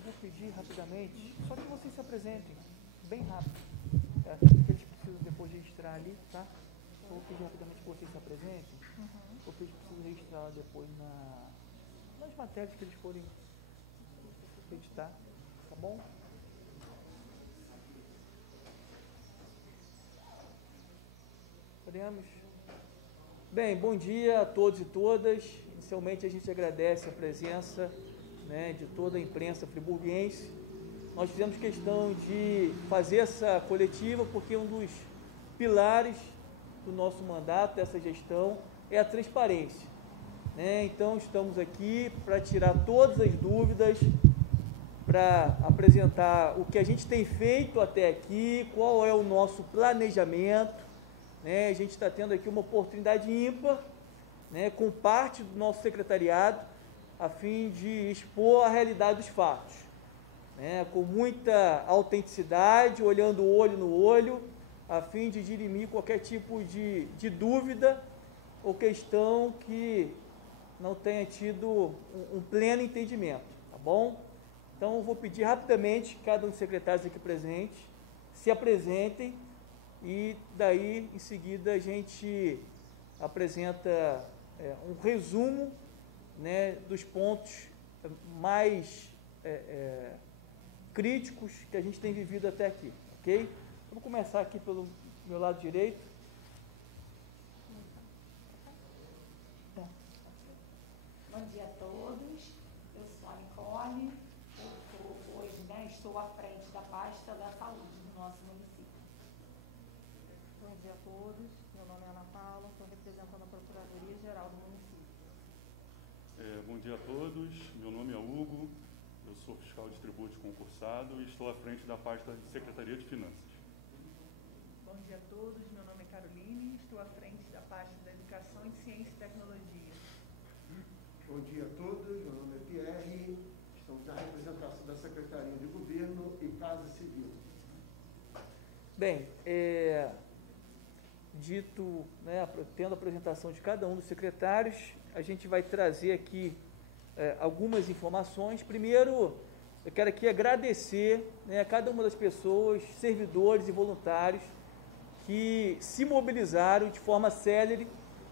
eu vou pedir rapidamente, só que vocês se apresentem, bem rápido, até porque eles precisam depois registrar ali, tá? Eu vou pedir rapidamente que vocês se apresentem, porque eles precisam registrar lá depois nas matérias que eles forem editar, tá bom? Podemos? Bem, bom dia a todos e todas. Inicialmente a gente agradece a presença, né, de toda a imprensa friburguense. Nós fizemos questão de fazer essa coletiva porque um dos pilares do nosso mandato, dessa gestão, é a transparência, né? Então estamos aqui para tirar todas as dúvidas, para apresentar o que a gente tem feito até aqui, qual é o nosso planejamento, né? A gente está tendo aqui uma oportunidade ímpar, né, com parte do nosso secretariado, a fim de expor a realidade dos fatos, né, com muita autenticidade, olhando olho no olho, a fim de dirimir qualquer tipo de dúvida ou questão que não tenha tido um pleno entendimento, tá bom? Então, eu vou pedir rapidamente que cada um dos secretários aqui presentes se apresentem e daí, em seguida, a gente apresenta um resumo, né, dos pontos mais críticos que a gente tem vivido até aqui, ok? Vamos começar aqui pelo meu lado direito. Bom dia a todos, eu sou a Nicole, hoje, né, estou à frente da pasta da saúde do nosso município. Bom dia a todos, meu nome é Ana Paula, estou representando a Procuradoria-Geral do município. Bom dia a todos, meu nome é Hugo, eu sou fiscal de tributos concursado e estou à frente da pasta de Secretaria de Finanças. Bom dia a todos, meu nome é Caroline, estou à frente da pasta da Educação em Ciência e Tecnologia. Bom dia a todos, meu nome é Pierre, estamos na representação da Secretaria de Governo e Casa Civil. Bem, dito, né, tendo a apresentação de cada um dos secretários, a gente vai trazer aqui algumas informações. Primeiro, eu quero aqui agradecer, né, a cada uma das pessoas, servidores e voluntários que se mobilizaram de forma célere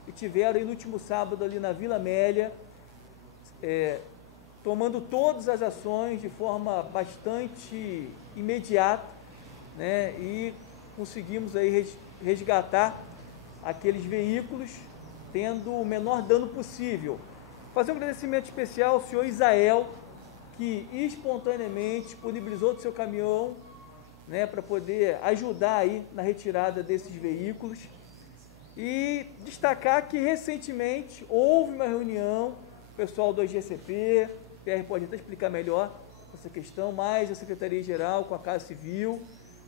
e tiveram aí no último sábado ali na Vila Amélia, tomando todas as ações de forma bastante imediata, né, e conseguimos aí resgatar aqueles veículos, tendo o menor dano possível. Fazer um agradecimento especial ao senhor Isael, que espontaneamente disponibilizou do seu caminhão, né, para poder ajudar aí na retirada desses veículos. E destacar que recentemente houve uma reunião, o pessoal do GCP, o PR pode até explicar melhor essa questão, mas a Secretaria-Geral com a Casa Civil,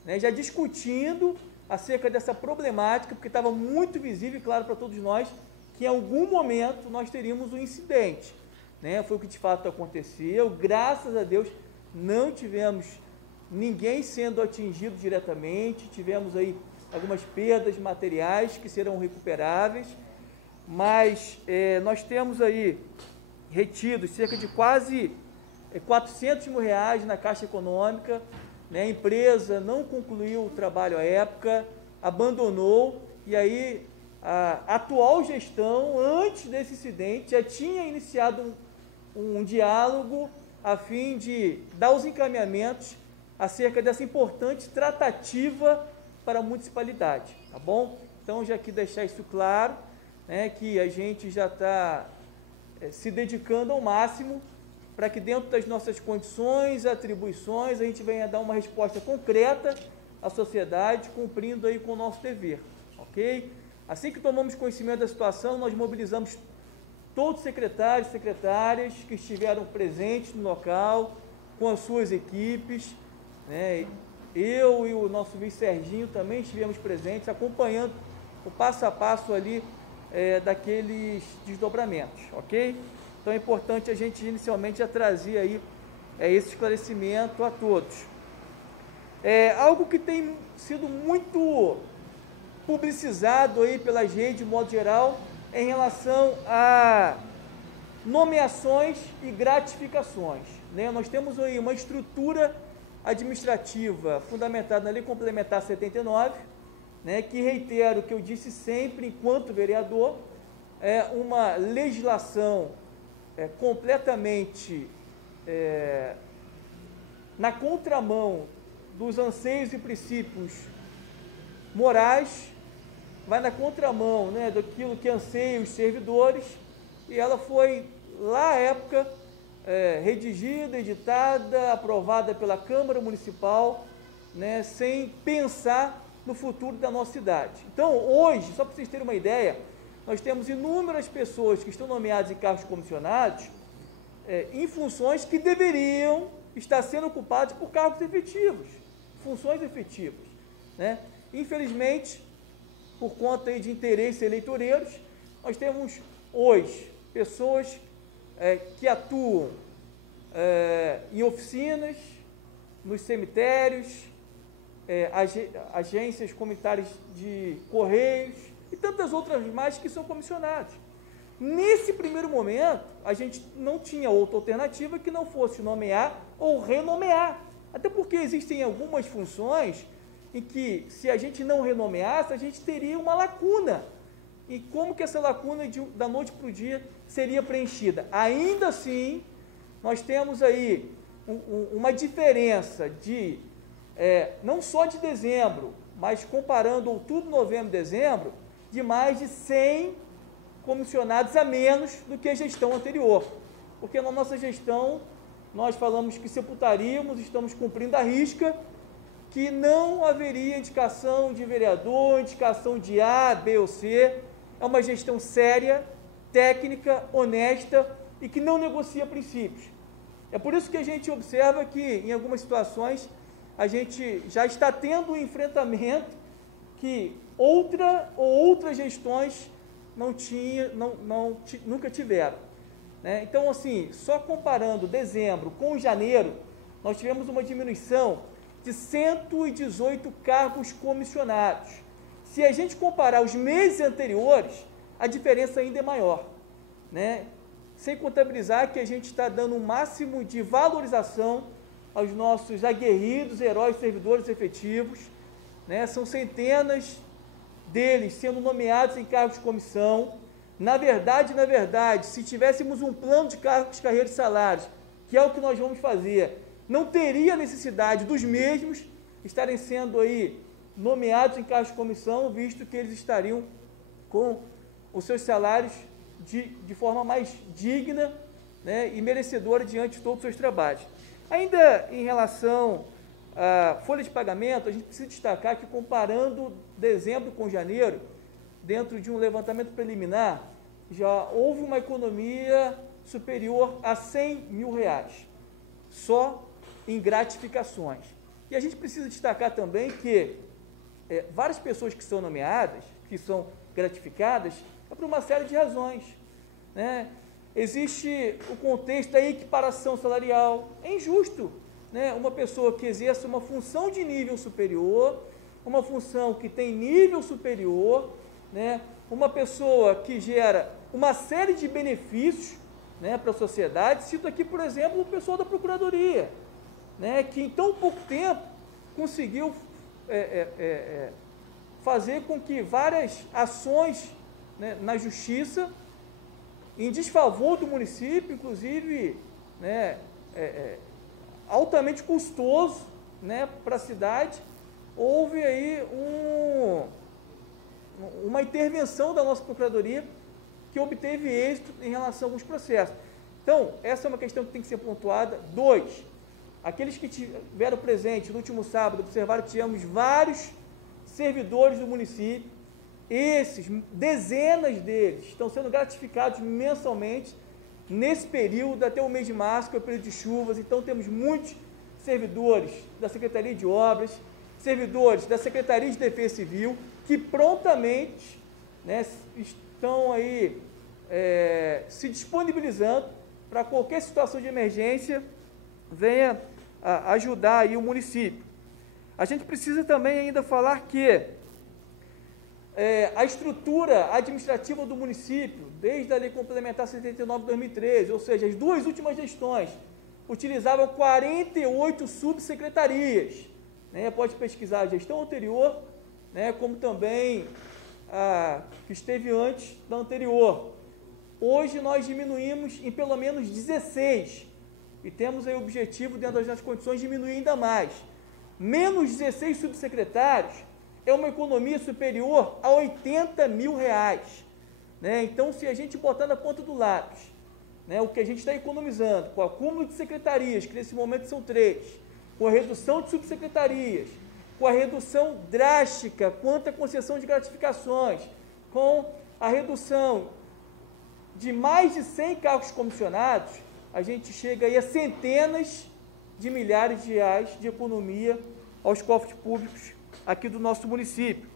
né, já discutindo acerca dessa problemática, porque estava muito visível e claro para todos nós que em algum momento nós teríamos um incidente, né? Foi o que de fato aconteceu, graças a Deus não tivemos ninguém sendo atingido diretamente, tivemos aí algumas perdas materiais que serão recuperáveis, mas nós temos aí retidos cerca de quase R$400 mil na Caixa Econômica, né? A empresa não concluiu o trabalho à época, abandonou, e aí a atual gestão, antes desse incidente, já tinha iniciado um diálogo a fim de dar os encaminhamentos acerca dessa importante tratativa para a municipalidade, tá bom? Então, já aqui deixar isso claro, né, que a gente já está se dedicando ao máximo para que dentro das nossas condições, atribuições, a gente venha dar uma resposta concreta à sociedade, cumprindo aí com o nosso dever, ok? Assim que tomamos conhecimento da situação, nós mobilizamos todos os secretários e secretárias que estiveram presentes no local, com as suas equipes, né? Eu e o nosso vice Serginho também estivemos presentes, acompanhando o passo a passo ali daqueles desdobramentos, ok? Então é importante a gente inicialmente já trazer aí esse esclarecimento a todos. Algo que tem sido muito publicizado aí pelas redes de modo geral em relação nomeações e gratificações, né? Nós temos aí uma estrutura administrativa fundamentada na Lei Complementar 79, né, que reitero o que eu disse sempre enquanto vereador, é uma legislação completamente na contramão dos anseios e princípios morais, vai na contramão, né, daquilo que anseiam os servidores, e ela foi, lá à época, redigida, editada, aprovada pela Câmara Municipal, né, sem pensar no futuro da nossa cidade. Então, hoje, só para vocês terem uma ideia, nós temos inúmeras pessoas que estão nomeadas em cargos comissionados em funções que deveriam estar sendo ocupadas por cargos efetivos, funções efetivas, né? Infelizmente, por conta aí de interesses eleitoreiros, nós temos hoje pessoas que atuam em oficinas, nos cemitérios, agências comunitárias de correios e tantas outras mais que são comissionados. Nesse primeiro momento, a gente não tinha outra alternativa que não fosse nomear ou renomear, até porque existem algumas funções em que, se a gente não renomeasse, a gente teria uma lacuna. E como que essa lacuna da noite para o dia seria preenchida? Ainda assim, nós temos aí uma diferença de, não só de dezembro, mas comparando outubro, novembro, dezembro, de mais de 100 comissionados a menos do que a gestão anterior. Porque na nossa gestão, nós falamos que sepultaríamos, estamos cumprindo a risca, que não haveria indicação de vereador, indicação de A, B ou C. É uma gestão séria, técnica, honesta e que não negocia princípios. É por isso que a gente observa que, em algumas situações, a gente já está tendo um enfrentamento que outras gestões nunca tiveram, né? Então, assim, só comparando dezembro com janeiro, nós tivemos uma diminuição de 118 cargos comissionados. Se a gente comparar os meses anteriores, a diferença ainda é maior, né? Sem contabilizar que a gente está dando um máximo de valorização aos nossos aguerridos, heróis, servidores efetivos, né? São centenas deles sendo nomeados em cargos de comissão. Na verdade, se tivéssemos um plano de cargos, carreiras e salários, que é o que nós vamos fazer, não teria necessidade dos mesmos estarem sendo aí nomeados em cargos de comissão, visto que eles estariam com os seus salários de forma mais digna, né, e merecedora diante de todos os seus trabalhos. Ainda em relação à folha de pagamento, a gente precisa destacar que, comparando dezembro com janeiro, dentro de um levantamento preliminar, já houve uma economia superior a R$100 mil, só em gratificações. E a gente precisa destacar também que várias pessoas que são nomeadas, que são gratificadas, é por uma série de razões, né? Existe o contexto da equiparação salarial. É injusto, né, uma pessoa que exerce uma função de nível superior, uma função que tem nível superior, né, uma pessoa que gera uma série de benefícios, né, para a sociedade. Cito aqui, por exemplo, o pessoal da Procuradoria, né, que em tão pouco tempo conseguiu fazer com que várias ações, né, na Justiça, em desfavor do município, inclusive, né, altamente custoso, né, para a cidade, houve aí uma intervenção da nossa Procuradoria que obteve êxito em relação a alguns processos. Então, essa é uma questão que tem que ser pontuada. 2, aqueles que tiveram presente no último sábado, observaram que tivemos vários servidores do município. Esses, dezenas deles, estão sendo gratificados mensalmente nesse período, até o mês de março, que é o período de chuvas. Então, temos muitos servidores da Secretaria de Obras, servidores da Secretaria de Defesa Civil, que prontamente, né, estão aí se disponibilizando para qualquer situação de emergência venha ajudar aí o município. A gente precisa também ainda falar que a estrutura administrativa do município, desde a Lei Complementar 79 de 2013, ou seja, as duas últimas gestões, utilizavam 48 subsecretarias. Né? Pode pesquisar a gestão anterior, né, como também a que esteve antes da anterior. Hoje nós diminuímos em pelo menos 16 e temos aí o objetivo, dentro das nossas condições, diminuir ainda mais. Menos 16 subsecretários é uma economia superior a R$80 mil. Né? Então, se a gente botar na ponta do lápis, né, o que a gente está economizando, com o acúmulo de secretarias, que nesse momento são 3, com a redução de subsecretarias, com a redução drástica quanto à concessão de gratificações, com a redução de mais de 100 cargos comissionados, a gente chega aí a centenas de milhares de reais de economia aos cofres públicos aqui do nosso município.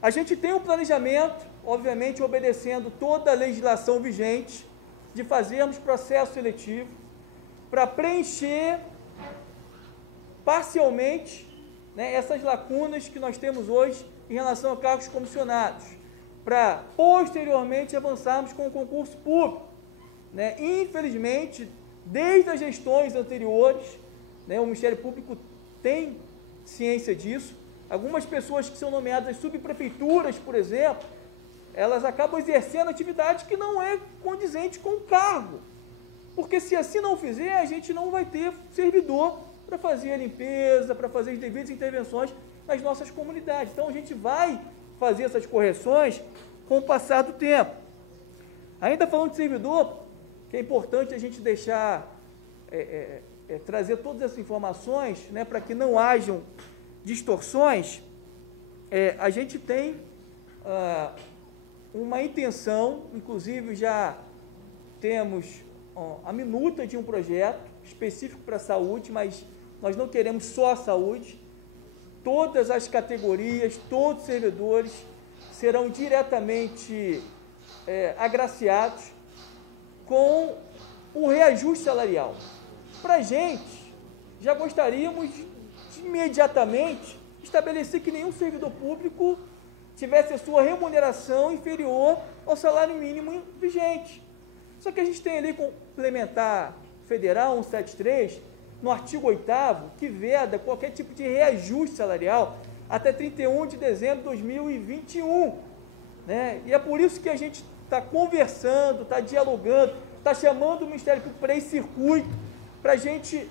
A gente tem um planejamento, obviamente obedecendo toda a legislação vigente, de fazermos processo seletivo para preencher parcialmente, né, essas lacunas que nós temos hoje em relação a cargos comissionados, para posteriormente avançarmos com o concurso público. Né? Infelizmente, desde as gestões anteriores, né, o Ministério Público tem ciência disso. Algumas pessoas que são nomeadas em subprefeituras, por exemplo, elas acabam exercendo atividade que não é condizente com o cargo. Porque se assim não fizer, a gente não vai ter servidor para fazer a limpeza, para fazer as devidas intervenções nas nossas comunidades. Então, a gente vai fazer essas correções com o passar do tempo. Ainda falando de servidor, que é importante a gente deixar, trazer todas essas informações, né, para que não hajam distorções, a gente tem uma intenção, inclusive já temos a minuta de um projeto específico para a saúde, mas nós não queremos só a saúde. Todas as categorias, todos os servidores serão diretamente agraciados com o reajuste salarial. Para a gente, já gostaríamos de imediatamente estabelecer que nenhum servidor público tivesse a sua remuneração inferior ao salário mínimo vigente. Só que a gente tem a Lei Complementar Federal 173, no artigo 8º, que veda qualquer tipo de reajuste salarial até 31 de dezembro de 2021. Né? E é por isso que a gente está conversando, está dialogando, está chamando o Ministério Público para esse circuito, para a gente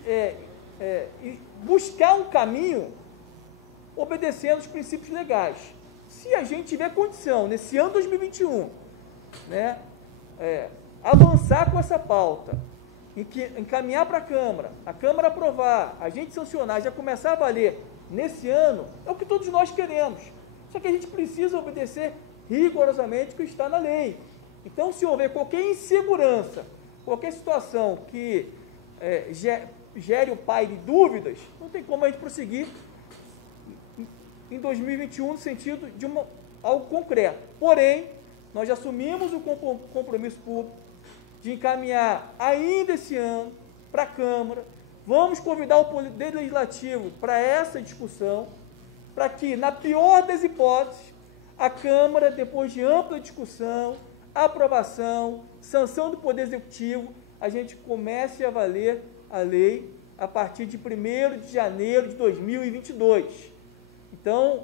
buscar um caminho obedecendo os princípios legais. Se a gente tiver condição, nesse ano 2021, né, avançar com essa pauta, encaminhar para a Câmara aprovar, a gente sancionar, já começar a valer nesse ano, é o que todos nós queremos. Só que a gente precisa obedecer rigorosamente o que está na lei. Então, se houver qualquer insegurança, qualquer situação que gere o paire de dúvidas, não tem como a gente prosseguir em 2021 no sentido de algo concreto. Porém, nós assumimos o compromisso público de encaminhar ainda esse ano para a Câmara. Vamos convidar o Poder Legislativo para essa discussão, para que, na pior das hipóteses, a Câmara, depois de ampla discussão, aprovação, sanção do Poder Executivo, a gente comece a valer a lei a partir de 1º de janeiro de 2022. Então,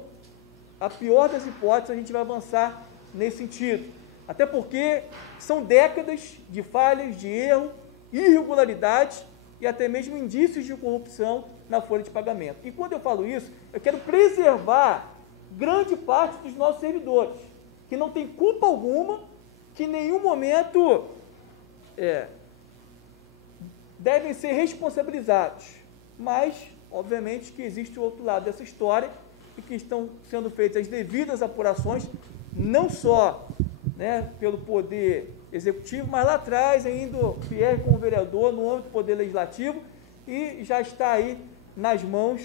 a pior das hipóteses, a gente vai avançar nesse sentido. Até porque são décadas de falhas, de erro, irregularidades e até mesmo indícios de corrupção na folha de pagamento. E quando eu falo isso, eu quero preservar grande parte dos nossos servidores, que não tem culpa alguma, que em nenhum momento devem ser responsabilizados. Mas, obviamente, que existe o outro lado dessa história e que estão sendo feitas as devidas apurações, não só, né, pelo Poder Executivo, mas lá atrás ainda o Pierre como vereador no âmbito do Poder Legislativo, e já está aí nas mãos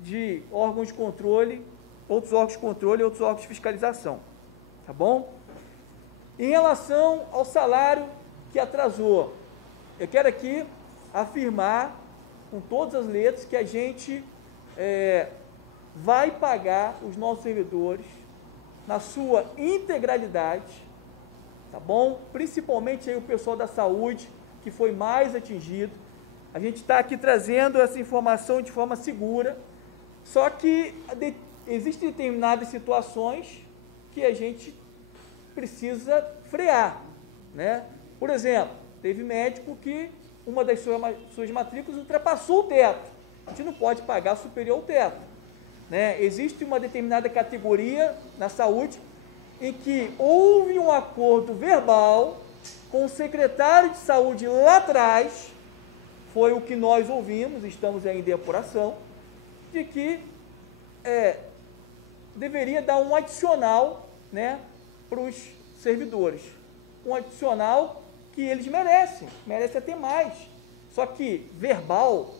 de órgãos de controle, outros órgãos de controle e outros órgãos de fiscalização. Tá bom? Em relação ao salário que atrasou, eu quero aqui afirmar com todas as letras que a gente vai pagar os nossos servidores na sua integralidade, tá bom? Principalmente aí o pessoal da saúde, que foi mais atingido. A gente está aqui trazendo essa informação de forma segura, só que existem determinadas situações que a gente precisa frear, né? Por exemplo, teve médico que uma das suas matrículas ultrapassou o teto. A gente não pode pagar superior ao teto, né? Existe uma determinada categoria na saúde em que houve um acordo verbal com o secretário de saúde lá atrás, foi o que nós ouvimos, estamos ainda em apuração, de que deveria dar um adicional, né, para os servidores. Um adicional que eles merecem até mais. Só que verbal,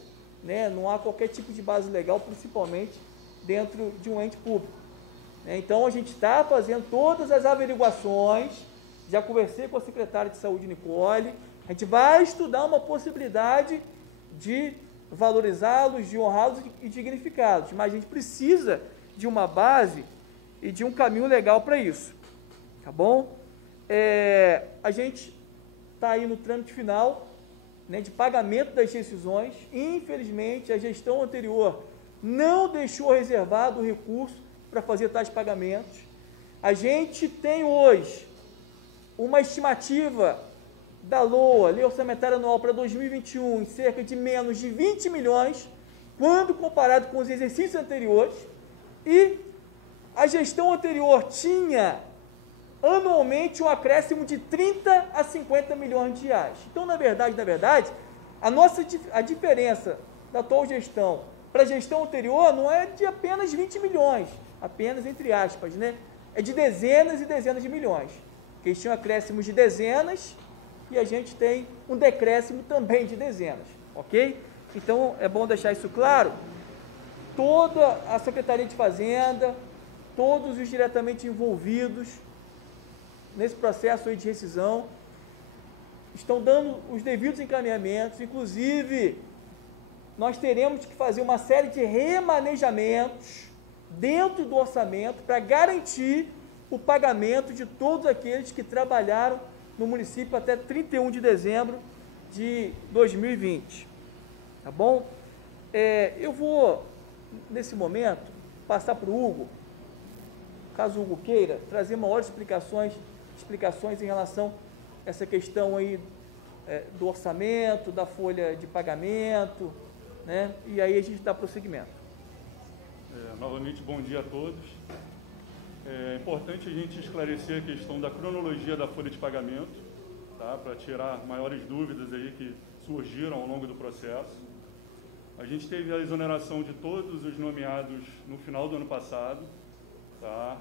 né, não há qualquer tipo de base legal, principalmente dentro de um ente público. Então, a gente está fazendo todas as averiguações, já conversei com a secretária de saúde, Nicole, a gente vai estudar uma possibilidade de valorizá-los, de honrá-los e dignificá-los, mas a gente precisa de uma base e de um caminho legal para isso, tá bom? A gente está aí no trâmite final, né, de pagamento das rescisões. Infelizmente, a gestão anterior não deixou reservado o recurso para fazer tais pagamentos. A gente tem hoje uma estimativa da LOA, Lei Orçamentária Anual para 2021, em cerca de menos de 20 milhões, quando comparado com os exercícios anteriores, e a gestão anterior tinha anualmente um acréscimo de 30 a 50 milhões de reais. Então, na verdade, a diferença da atual gestão para a gestão anterior não é de apenas 20 milhões, apenas entre aspas, né? É de dezenas e dezenas de milhões. Que eles tinham acréscimos de dezenas e a gente tem um decréscimo também de dezenas, ok? Então, é bom deixar isso claro. Toda a Secretaria de Fazenda, todos os diretamente envolvidos nesse processo aí de rescisão, estão dando os devidos encaminhamentos, inclusive nós teremos que fazer uma série de remanejamentos dentro do orçamento para garantir o pagamento de todos aqueles que trabalharam no município até 31 de dezembro de 2020, tá bom? Eu vou, nesse momento, passar para o Hugo, caso o Hugo queira, trazer maiores explicações em relação a essa questão aí do orçamento, da folha de pagamento, né? E aí a gente dá prosseguimento. Novamente, bom dia a todos. É importante a gente esclarecer a questão da cronologia da folha de pagamento, tá? Para tirar maiores dúvidas aí que surgiram ao longo do processo. A gente teve a exoneração de todos os nomeados no final do ano passado, tá?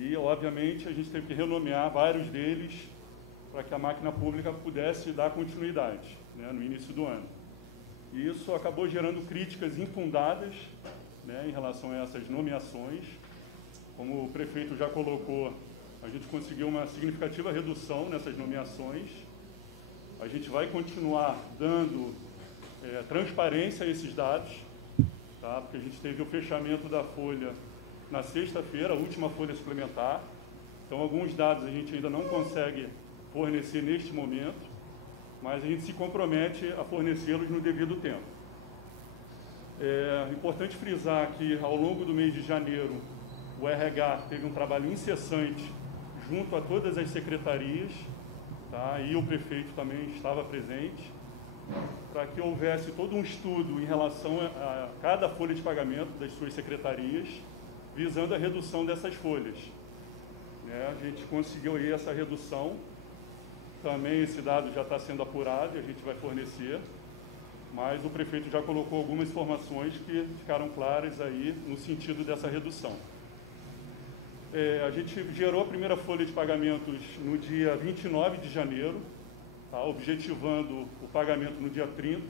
E, obviamente, a gente teve que renomear vários deles para que a máquina pública pudesse dar continuidade, né, no início do ano. E isso acabou gerando críticas infundadas, né, em relação a essas nomeações. Como o prefeito já colocou, a gente conseguiu uma significativa redução nessas nomeações. A gente vai continuar dando transparência a esses dados, tá? Porque a gente teve o fechamento da folha na sexta-feira, a última folha suplementar. Então, alguns dados a gente ainda não consegue fornecer neste momento, mas a gente se compromete a fornecê-los no devido tempo. É importante frisar que, ao longo do mês de janeiro, o RH teve um trabalho incessante junto a todas as secretarias, tá? E o prefeito também estava presente, para que houvesse todo um estudo em relação a cada folha de pagamento das suas secretarias, visando a redução dessas folhas. A gente conseguiu aí essa redução, também esse dado já está sendo apurado e a gente vai fornecer, mas o prefeito já colocou algumas informações que ficaram claras aí no sentido dessa redução. A gente gerou a primeira folha de pagamentos no dia 29 de janeiro, tá, objetivando o pagamento no dia 30,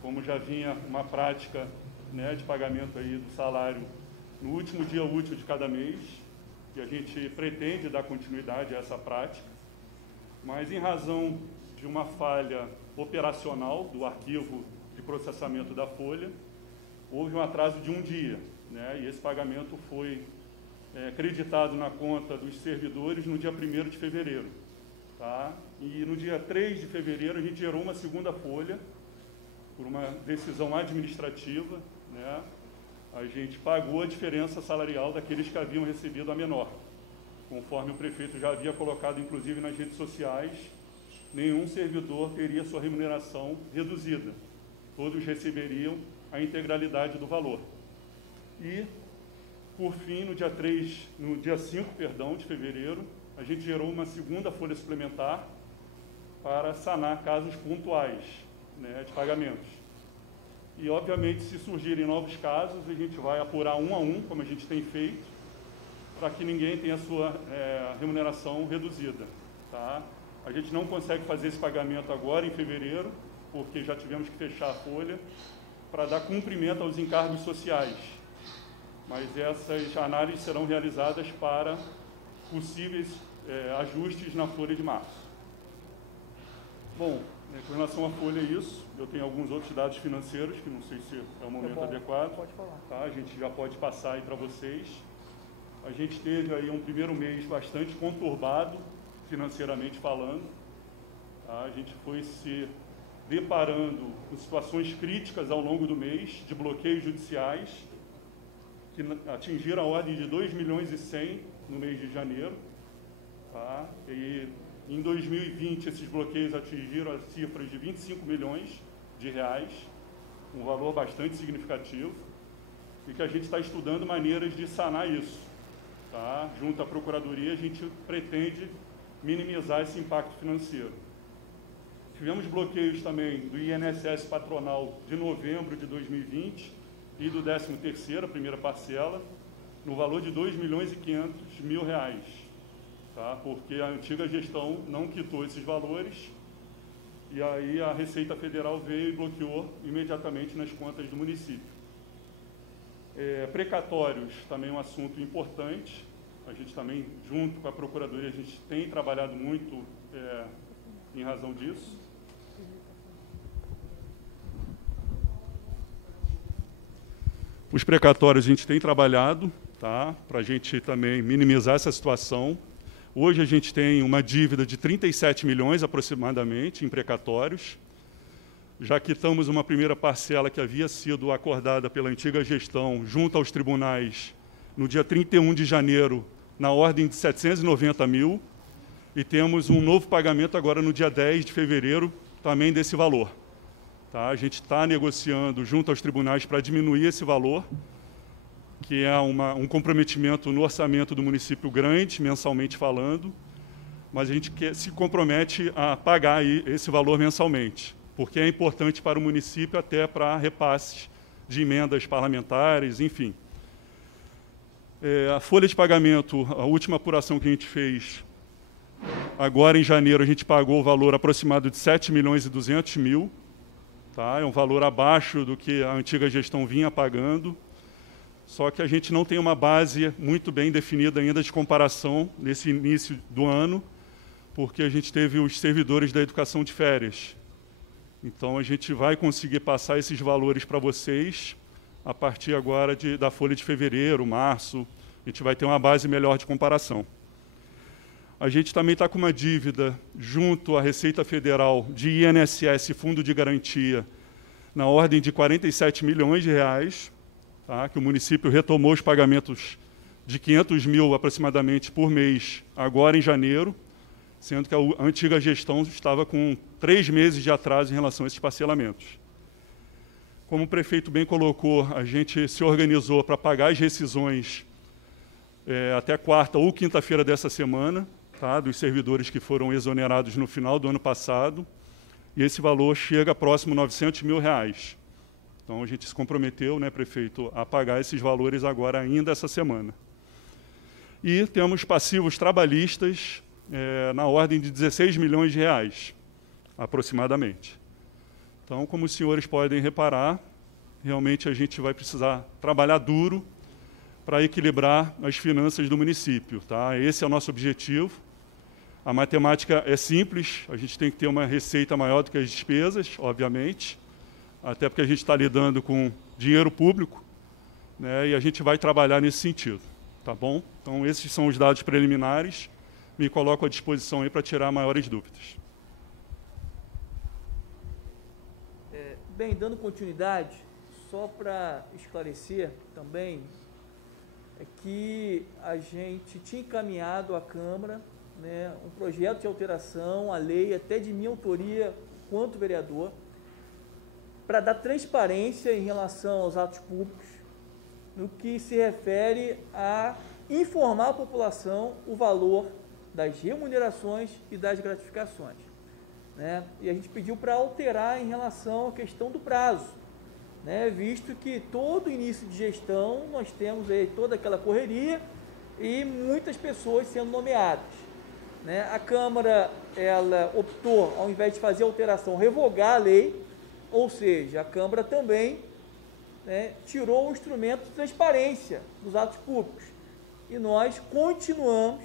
como já vinha uma prática, né, de pagamento aí do salário no último dia útil de cada mês, e a gente pretende dar continuidade a essa prática, mas em razão de uma falha operacional do arquivo de processamento da folha, houve um atraso de um dia, né, e esse pagamento foi creditado na conta dos servidores no dia 1º de fevereiro. Tá? E no dia 3 de fevereiro a gente gerou uma segunda folha, por uma decisão administrativa, né? A gente pagou a diferença salarial daqueles que haviam recebido a menor. Conforme o prefeito já havia colocado, inclusive, nas redes sociais, nenhum servidor teria sua remuneração reduzida. Todos receberiam a integralidade do valor. E, por fim, no dia 5, de fevereiro, a gente gerou uma segunda folha suplementar para sanar casos pontuais, né, de pagamentos. E, obviamente, se surgirem novos casos, a gente vai apurar um a um, como a gente tem feito, para que ninguém tenha a sua remuneração reduzida. Tá? A gente não consegue fazer esse pagamento agora, em fevereiro, porque já tivemos que fechar a folha, para dar cumprimento aos encargos sociais. Mas essas análises serão realizadas para possíveis ajustes na folha de março. Bom, com relação à folha é isso. Eu tenho alguns outros dados financeiros, que não sei se é o momento adequado. Pode falar. Tá? A gente já pode passar aí para vocês. A gente teve aí um primeiro mês bastante conturbado, financeiramente falando. Tá? A gente foi se deparando com situações críticas ao longo do mês, de bloqueios judiciais, que atingiram a ordem de 2,1 milhões no mês de janeiro. Tá? E em 2020, esses bloqueios atingiram as cifras de 25 milhões de reais, um valor bastante significativo, e que a gente está estudando maneiras de sanar isso. Tá? Junto à Procuradoria, a gente pretende minimizar esse impacto financeiro. Tivemos bloqueios também do INSS patronal de novembro de 2020 e do 13º, a primeira parcela, no valor de R$ 2.500.000. Tá? Porque a antiga gestão não quitou esses valores e aí a Receita Federal veio e bloqueou imediatamente nas contas do município. Precatórios, também um assunto importante. A gente também, junto com a Procuradoria, a gente tem trabalhado muito em razão disso. Os precatórios a gente tem trabalhado, tá? Para a gente também minimizar essa situação. Hoje a gente tem uma dívida de 37 milhões aproximadamente em precatórios. Já quitamos uma primeira parcela que havia sido acordada pela antiga gestão junto aos tribunais no dia 31 de janeiro, na ordem de 790 mil, e temos um novo pagamento agora no dia 10 de fevereiro, também desse valor. Tá? A gente está negociando junto aos tribunais para diminuir esse valor, que é um comprometimento no orçamento do município grande, mensalmente falando, mas a gente se compromete a pagar aí esse valor mensalmente, porque é importante para o município até para repasses de emendas parlamentares, enfim. A folha de pagamento, a última apuração que a gente fez, agora em janeiro a gente pagou o valor aproximado de 7.200.000, tá? É um valor abaixo do que a antiga gestão vinha pagando, só que a gente não tem uma base muito bem definida ainda de comparação nesse início do ano, porque a gente teve os servidores da educação de férias. Então, a gente vai conseguir passar esses valores para vocês a partir agora da folha de fevereiro, março. A gente vai ter uma base melhor de comparação. A gente também está com uma dívida junto à Receita Federal de INSS, Fundo de Garantia, na ordem de 47 milhões de reais, tá? Que o município retomou os pagamentos de 500 mil aproximadamente por mês, agora em janeiro, sendo que a antiga gestão estava com 3 meses de atraso em relação a esses parcelamentos. Como o prefeito bem colocou, a gente se organizou para pagar as rescisões até quarta ou quinta-feira dessa semana, tá, dos servidores que foram exonerados no final do ano passado, e esse valor chega próximo a 900 mil reais. Então, a gente se comprometeu, né, prefeito, a pagar esses valores agora ainda essa semana. E temos passivos trabalhistas na ordem de 16 milhões de reais, aproximadamente. Então, como os senhores podem reparar, realmente a gente vai precisar trabalhar duro para equilibrar as finanças do município. Tá? Esse é o nosso objetivo. A matemática é simples, a gente tem que ter uma receita maior do que as despesas, obviamente, até porque a gente está lidando com dinheiro público, né, e a gente vai trabalhar nesse sentido. tá bom? Então, esses são os dados preliminares. Me coloco à disposição aí para tirar maiores dúvidas. Bem, dando continuidade, só para esclarecer também, é que a gente tinha encaminhado à Câmara, né, um projeto de alteração à lei, até de minha autoria, quanto vereador, para dar transparência em relação aos atos públicos, no que se refere a informar a população o valor das remunerações e das gratificações, né? E a gente pediu para alterar em relação à questão do prazo, né? Visto que todo início de gestão nós temos aí toda aquela correria e muitas pessoas sendo nomeadas, né? A Câmara, ela optou, ao invés de fazer alteração, revogar a lei, ou seja, a Câmara também, né, tirou o instrumento de transparência dos atos públicos. E nós continuamos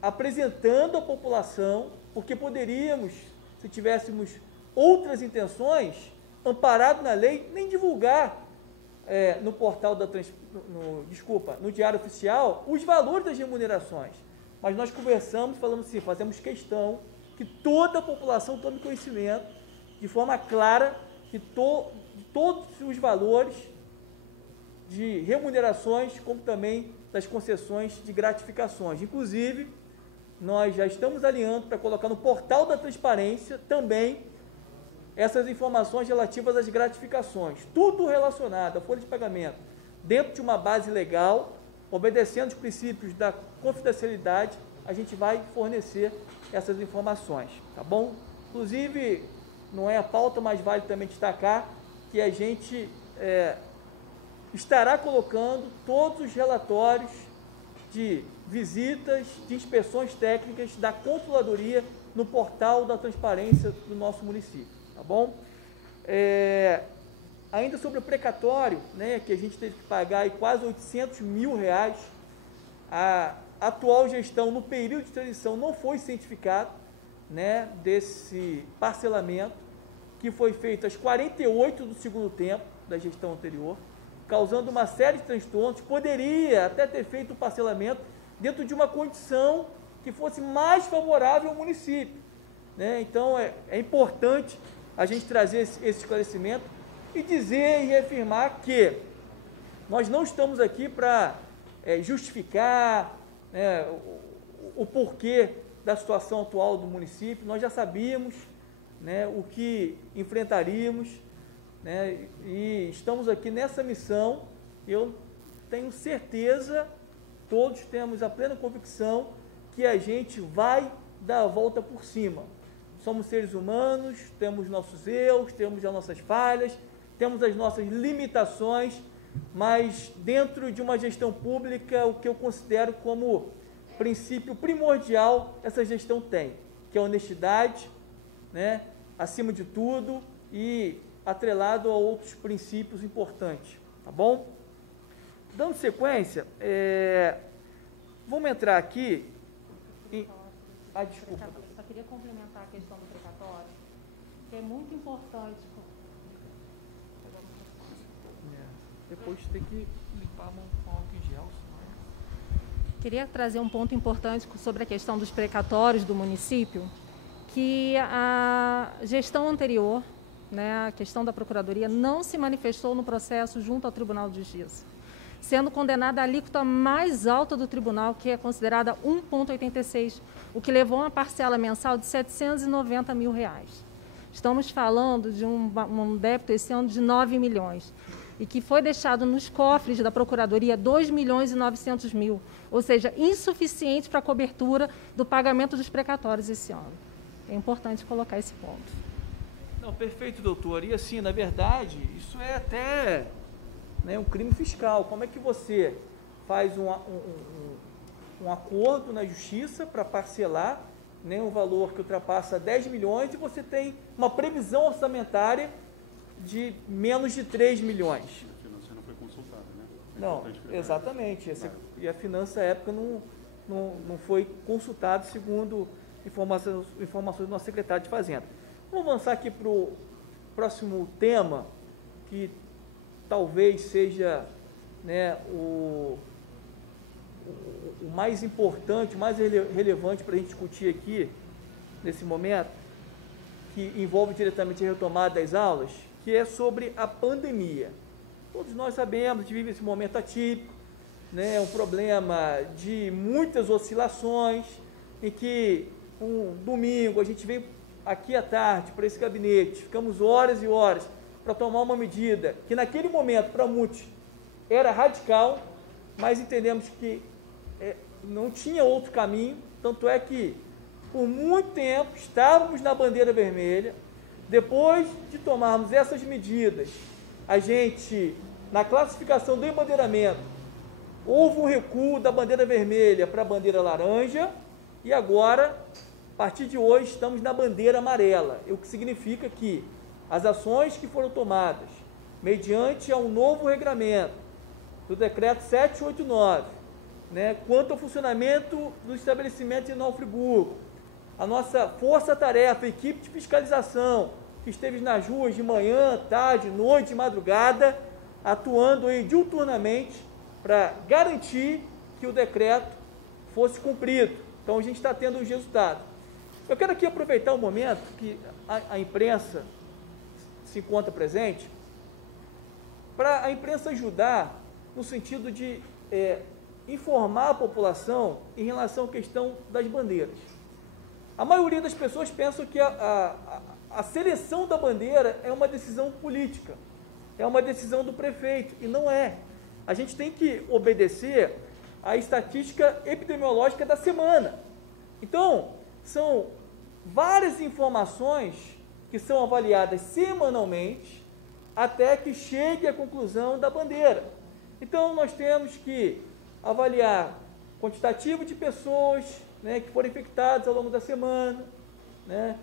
apresentando à população, porque poderíamos, se tivéssemos outras intenções, amparado na lei, nem divulgar no portal no Diário Oficial, os valores das remunerações. Mas nós conversamos, falamos assim, fazemos questão que toda a população tome conhecimento, de forma clara, de todos os valores de remunerações, como também das concessões de gratificações. Inclusive, nós já estamos alinhando para colocar no portal da transparência também essas informações relativas às gratificações, tudo relacionado à folha de pagamento, dentro de uma base legal, obedecendo os princípios da confidencialidade, a gente vai fornecer essas informações, tá bom? Inclusive, não é a pauta, mas vale também destacar que a gente estará colocando todos os relatórios de visitas, de inspeções técnicas da Controladoria no portal da transparência do nosso município, tá bom? Ainda sobre o precatório, né, que a gente teve que pagar aí quase R$800 mil, a atual gestão, no período de transição, não foi cientificado, né, desse parcelamento, que foi feito às 48 do segundo tempo da gestão anterior, causando uma série de transtornos. Poderia até ter feito o parcelamento dentro de uma condição que fosse mais favorável ao município, né? Então, é importante a gente trazer esse esclarecimento e dizer e reafirmar que nós não estamos aqui para justificar, né, o porquê da situação atual do município. Nós já sabíamos, né, o que enfrentaríamos, né, e estamos aqui nessa missão. Eu tenho certeza, todos temos a plena convicção que a gente vai dar a volta por cima. Somos seres humanos, temos nossos erros, temos as nossas falhas, temos as nossas limitações, mas dentro de uma gestão pública, o que eu considero como princípio primordial, essa gestão tem, que é a honestidade, né, acima de tudo, e atrelado a outros princípios importantes, tá bom? Dando sequência, vamos entrar aqui em... desculpa. Eu só queria complementar a questão do precatório, que é muito importante. Depois tem que limpar a mão com álcool em gel. Queria trazer um ponto importante sobre a questão dos precatórios do município, que a gestão anterior, né, a questão da Procuradoria, não se manifestou no processo junto ao Tribunal de Justiça, sendo condenada a alíquota mais alta do tribunal, que é considerada 1,86, o que levou a uma parcela mensal de R$790 mil. Estamos falando de um débito esse ano de 9 milhões, e que foi deixado nos cofres da Procuradoria 2.900.000, ou seja, insuficiente para a cobertura do pagamento dos precatórios esse ano. É importante colocar esse ponto. Não, perfeito, doutor. E assim, na verdade, isso é até, né, um crime fiscal. Como é que você faz um acordo na justiça para parcelar, né, um valor que ultrapassa 10 milhões e você tem uma previsão orçamentária de menos de 3 milhões? A finança não foi consultada, né? Não, exatamente. E a finança, à época, não foi consultada, segundo informações do nosso secretário de Fazenda. Vamos avançar aqui para o próximo tema, que talvez seja, né, o mais importante, o mais relevante para a gente discutir aqui, nesse momento, que envolve diretamente a retomada das aulas, que é sobre a pandemia. Todos nós sabemos, a gente vive esse momento atípico, né, um problema de muitas oscilações, em que um domingo a gente vem aqui à tarde para esse gabinete, ficamos horas e horas para tomar uma medida que naquele momento, para muitos, era radical, mas entendemos que não tinha outro caminho, tanto é que por muito tempo estávamos na bandeira vermelha. Depois de tomarmos essas medidas, a gente, na classificação do embandeiramento, houve um recuo da bandeira vermelha para a bandeira laranja, e agora, a partir de hoje, estamos na bandeira amarela, o que significa que as ações que foram tomadas, mediante a um novo regramento do decreto 789, né, quanto ao funcionamento do estabelecimento em Nova Friburgo, a nossa força-tarefa, equipe de fiscalização, que esteve nas ruas de manhã, tarde, noite e madrugada, atuando aí diuturnamente para garantir que o decreto fosse cumprido. Então, a gente está tendo os resultados. Eu quero aqui aproveitar o momento que a imprensa se encontra presente, para a imprensa ajudar no sentido de informar a população em relação à questão das bandeiras. A maioria das pessoas pensam que a seleção da bandeira é uma decisão política, é uma decisão do prefeito, e não é. A gente tem que obedecer à estatística epidemiológica da semana. Então, são várias informações que são avaliadas semanalmente até que chegue à conclusão da bandeira. Então, nós temos que avaliar quantitativo de pessoas, né, que foram infectadas ao longo da semana, né,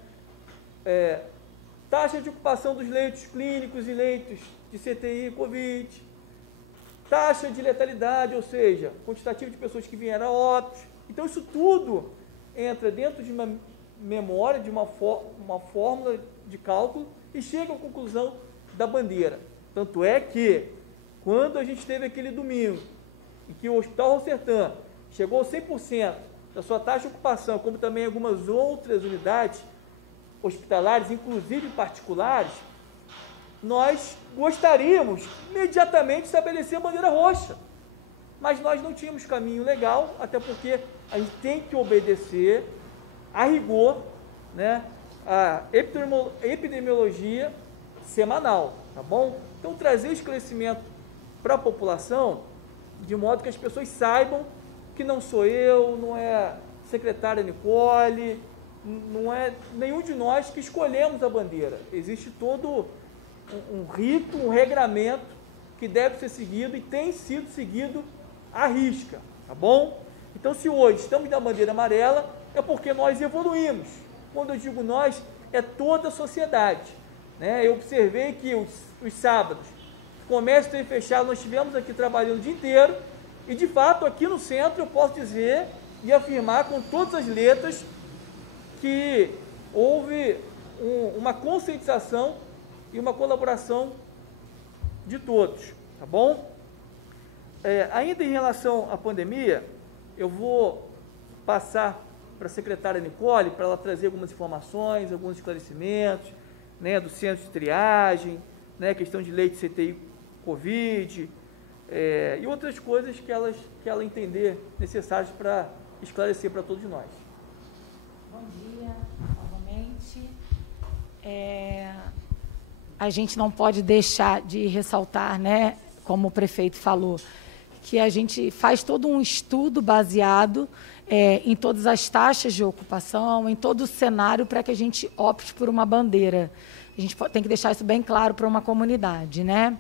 taxa de ocupação dos leitos clínicos e leitos de CTI e Covid, taxa de letalidade, ou seja, quantitativo de pessoas que vieram a óbito. Então, isso tudo entra dentro de uma memória, de uma fórmula de cálculo e chega à conclusão da bandeira. Tanto é que, quando a gente teve aquele domingo, em que o Hospital Rosertan chegou a 100% da sua taxa de ocupação, como também algumas outras unidades hospitalares, inclusive particulares, nós gostaríamos imediatamente de estabelecer a bandeira roxa, mas nós não tínhamos caminho legal, até porque a gente tem que obedecer a rigor, né, a epidemiologia semanal, tá bom? Então, trazer esclarecimento para a população, de modo que as pessoas saibam que não sou eu, não é a secretária Nicole, não é nenhum de nós que escolhemos a bandeira. Existe todo um rito, um regramento que deve ser seguido e tem sido seguido à risca, tá bom? Então, se hoje estamos na bandeira amarela, é porque nós evoluímos. Quando eu digo nós, é toda a sociedade, né? Eu observei que os sábados, o comércio esteve fechado, nós estivemos aqui trabalhando o dia inteiro, e de fato, aqui no centro, eu posso dizer e afirmar com todas as letras que houve uma conscientização e uma colaboração de todos, tá bom? Ainda em relação à pandemia, eu vou passar para a secretária Nicole, para ela trazer algumas informações, alguns esclarecimentos, né, do centro de triagem, né, questão de leite CTI Covid, e outras coisas que ela entender necessárias para esclarecer para todos nós. Bom dia, novamente. A gente não pode deixar de ressaltar, né, como o prefeito falou, que a gente faz todo um estudo baseado em todas as taxas de ocupação, em todo o cenário para que a gente opte por uma bandeira. A gente tem que deixar isso bem claro para uma comunidade, né?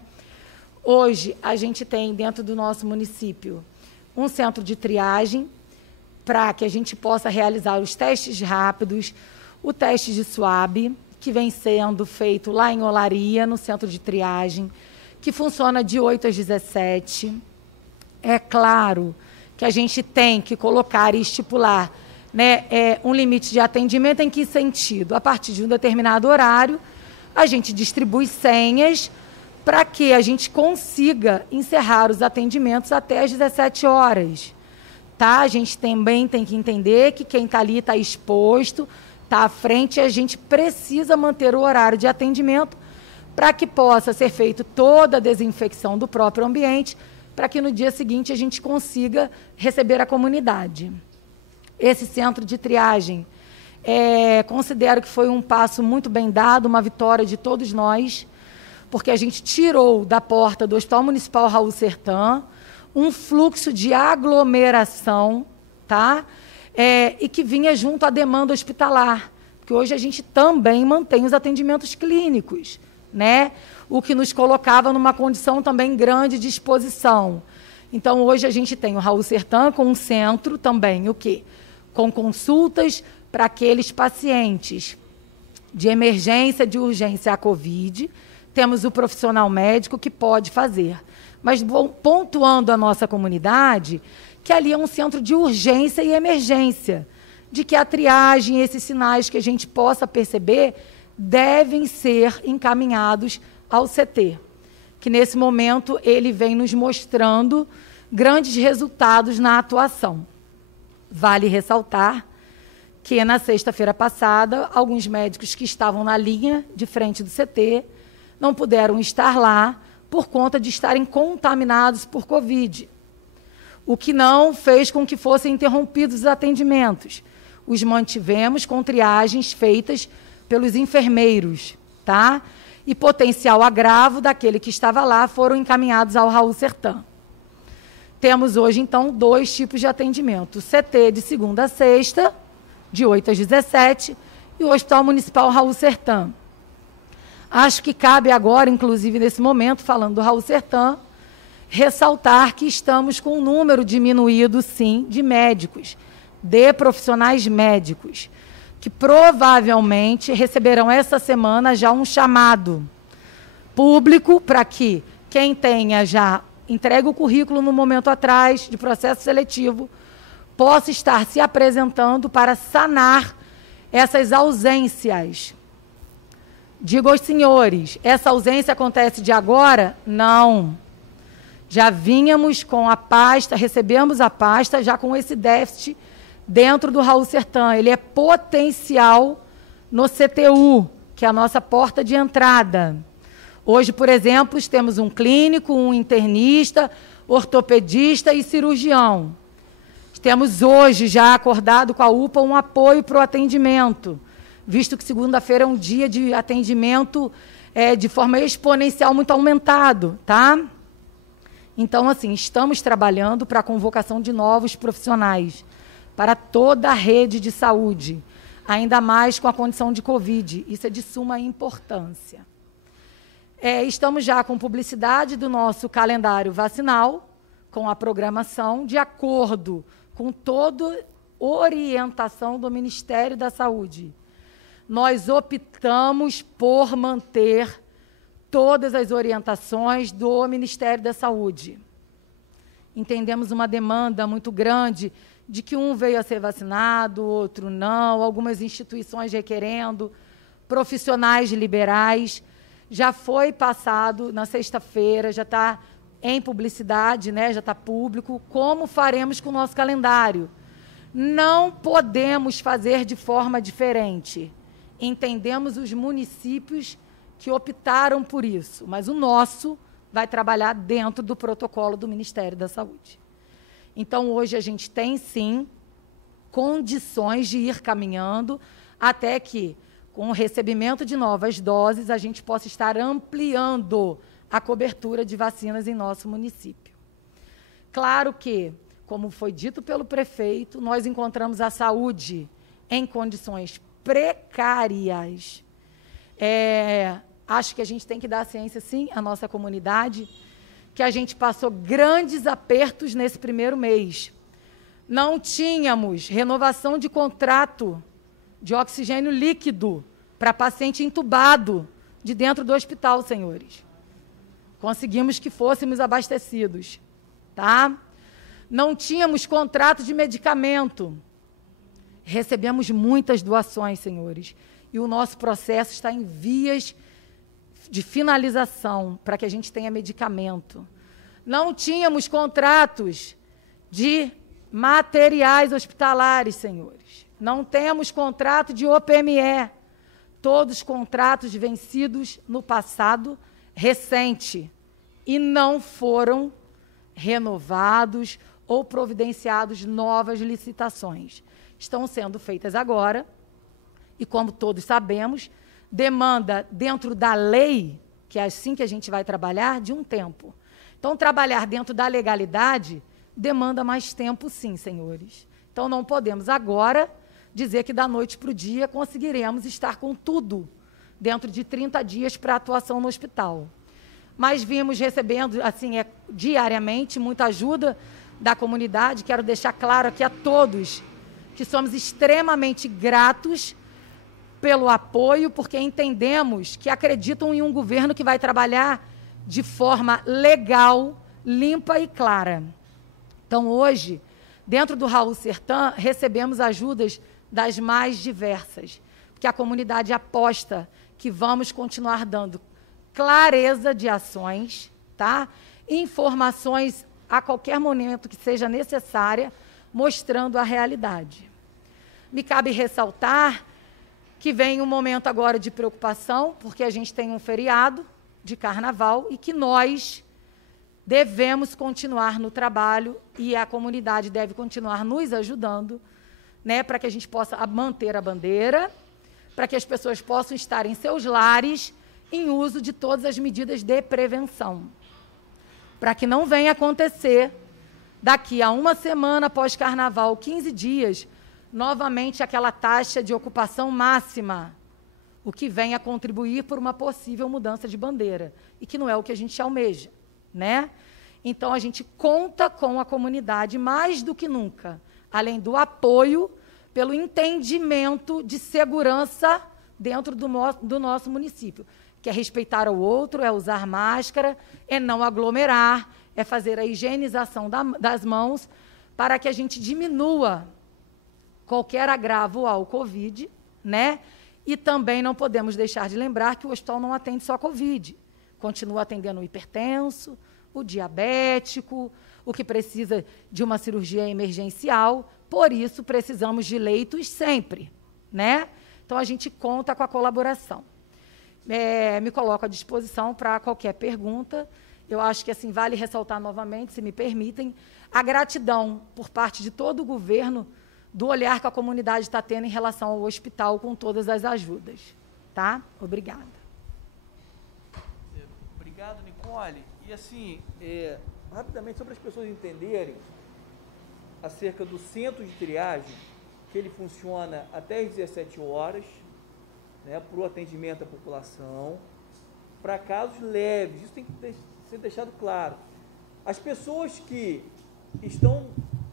Hoje, a gente tem dentro do nosso município um centro de triagem para que a gente possa realizar os testes rápidos, o teste de SWAB, que vem sendo feito lá em Olaria, no centro de triagem, que funciona de 8 às 17. É claro que a gente tem que colocar e estipular, né, um limite de atendimento. Em que sentido? A partir de um determinado horário, a gente distribui senhas para que a gente consiga encerrar os atendimentos até às 17 horas. tá? A gente também tem que entender que quem está ali está exposto, está à frente, e a gente precisa manter o horário de atendimento para que possa ser feita toda a desinfecção do próprio ambiente, para que no dia seguinte a gente consiga receber a comunidade. Esse centro de triagem, considero que foi um passo muito bem dado, uma vitória de todos nós, porque a gente tirou da porta do Hospital Municipal Raul Sertã um fluxo de aglomeração, tá? E que vinha junto à demanda hospitalar, porque hoje a gente também mantém os atendimentos clínicos, né? O que nos colocava numa condição também grande de exposição. Então, hoje a gente tem o Raul Sertã com um centro também, o quê? Com consultas para aqueles pacientes de emergência, de urgência à Covid. Temos o profissional médico que pode fazer. Mas pontuando a nossa comunidade, que ali é um centro de urgência e emergência, de que a triagem, esses sinais que a gente possa perceber, devem ser encaminhados ao CT, que nesse momento ele vem nos mostrando grandes resultados na atuação. Vale ressaltar que na sexta-feira passada, alguns médicos que estavam na linha de frente do CT não puderam estar lá por conta de estarem contaminados por Covid, o que não fez com que fossem interrompidos os atendimentos. Os mantivemos com triagens feitas pelos enfermeiros, tá? E potencial agravo daquele que estava lá foram encaminhados ao Raul Sertã. Temos hoje, então, 2 tipos de atendimento. O CT de segunda a sexta, de 8 às 17, e o Hospital Municipal Raul Sertã. Acho que cabe agora, inclusive nesse momento, falando do Raul Sertã, ressaltar que estamos com um número diminuído, sim, de médicos, de profissionais médicos, que provavelmente receberão essa semana já um chamado público para que quem tenha já entregue o currículo no momento atrás de processo seletivo possa estar se apresentando para sanar essas ausências. Digo aos senhores, essa ausência acontece de agora? Não. Já vínhamos com a pasta, recebemos a pasta já com esse déficit dentro do Raul Sertã. Ele é potencial no CTU, que é a nossa porta de entrada. Hoje, por exemplo, temos um clínico, um internista, ortopedista e cirurgião. Temos hoje já acordado com a UPA um apoio para o atendimento, visto que segunda-feira é um dia de atendimento de forma exponencial muito aumentado, tá? Então, assim, estamos trabalhando para a convocação de novos profissionais para toda a rede de saúde, ainda mais com a condição de Covid. Isso é de suma importância. Estamos já com publicidade do nosso calendário vacinal, com a programação, de acordo com toda orientação do Ministério da Saúde. Nós optamos por manter todas as orientações do Ministério da Saúde. Entendemos uma demanda muito grande de que um veio a ser vacinado, outro não, algumas instituições requerendo, profissionais liberais. Já foi passado na sexta-feira, já está em publicidade, né, já está público, como faremos com o nosso calendário. Não podemos fazer de forma diferente. Entendemos os municípios que optaram por isso, mas o nosso vai trabalhar dentro do protocolo do Ministério da Saúde. Então, hoje a gente tem, sim, condições de ir caminhando até que, com o recebimento de novas doses, a gente possa estar ampliando a cobertura de vacinas em nosso município. Claro que, como foi dito pelo prefeito, nós encontramos a saúde em condições precárias. Acho que a gente tem que dar a ciência, sim, à nossa comunidade, que a gente passou grandes apertos nesse primeiro mês. Não tínhamos renovação de contrato de oxigênio líquido para paciente entubado de dentro do hospital, senhores. Conseguimos que fôssemos abastecidos, tá? Não tínhamos contrato de medicamento. Recebemos muitas doações, senhores, e o nosso processo está em vias de finalização para que a gente tenha medicamento. Não tínhamos contratos de materiais hospitalares, senhores. Não temos contrato de OPME. Todos contratos vencidos no passado recente e não foram renovados ou providenciados novas licitações. Estão sendo feitas agora e, como todos sabemos, demanda dentro da lei, que é assim que a gente vai trabalhar, de um tempo. Então, trabalhar dentro da legalidade demanda mais tempo, sim, senhores. Então, não podemos agora dizer que da noite para o dia conseguiremos estar com tudo dentro de 30 dias para atuação no hospital. Mas vimos recebendo, assim, diariamente, muita ajuda da comunidade. Quero deixar claro aqui a todos que somos extremamente gratos pelo apoio, porque entendemos que acreditam em um governo que vai trabalhar de forma legal, limpa e clara. Então, hoje, dentro do Raul Sertan, recebemos ajudas das mais diversas, porque a comunidade aposta que vamos continuar dando clareza de ações, tá? Informações a qualquer momento que seja necessária, mostrando a realidade. Me cabe ressaltar que vem um momento agora de preocupação, porque a gente tem um feriado de carnaval e que nós devemos continuar no trabalho e a comunidade deve continuar nos ajudando, né, para que a gente possa manter a bandeira, para que as pessoas possam estar em seus lares em uso de todas as medidas de prevenção. Para que não venha acontecer, daqui a uma semana após carnaval, 15 dias, novamente aquela taxa de ocupação máxima, o que vem a contribuir por uma possível mudança de bandeira, e que não é o que a gente almeja, né? Então, a gente conta com a comunidade mais do que nunca, além do apoio pelo entendimento de segurança dentro do nosso município, que é respeitar o outro, é usar máscara, é não aglomerar, é fazer a higienização das mãos, para que a gente diminua qualquer agravo ao Covid, né? E também não podemos deixar de lembrar que o hospital não atende só Covid, continua atendendo o hipertenso, o diabético, o que precisa de uma cirurgia emergencial, por isso precisamos de leitos sempre, né? Então, a gente conta com a colaboração. Me coloco à disposição para qualquer pergunta. Eu acho que, assim, vale ressaltar novamente, se me permitem, a gratidão por parte de todo o governo do olhar que a comunidade está tendo em relação ao hospital com todas as ajudas. Tá? Obrigada. Obrigado, Nicole. E, assim, rapidamente, só para as pessoas entenderem, acerca do centro de triagem, que ele funciona até às 17 horas, né, para o atendimento à população, para casos leves, isso tem que ser deixado claro. As pessoas que estão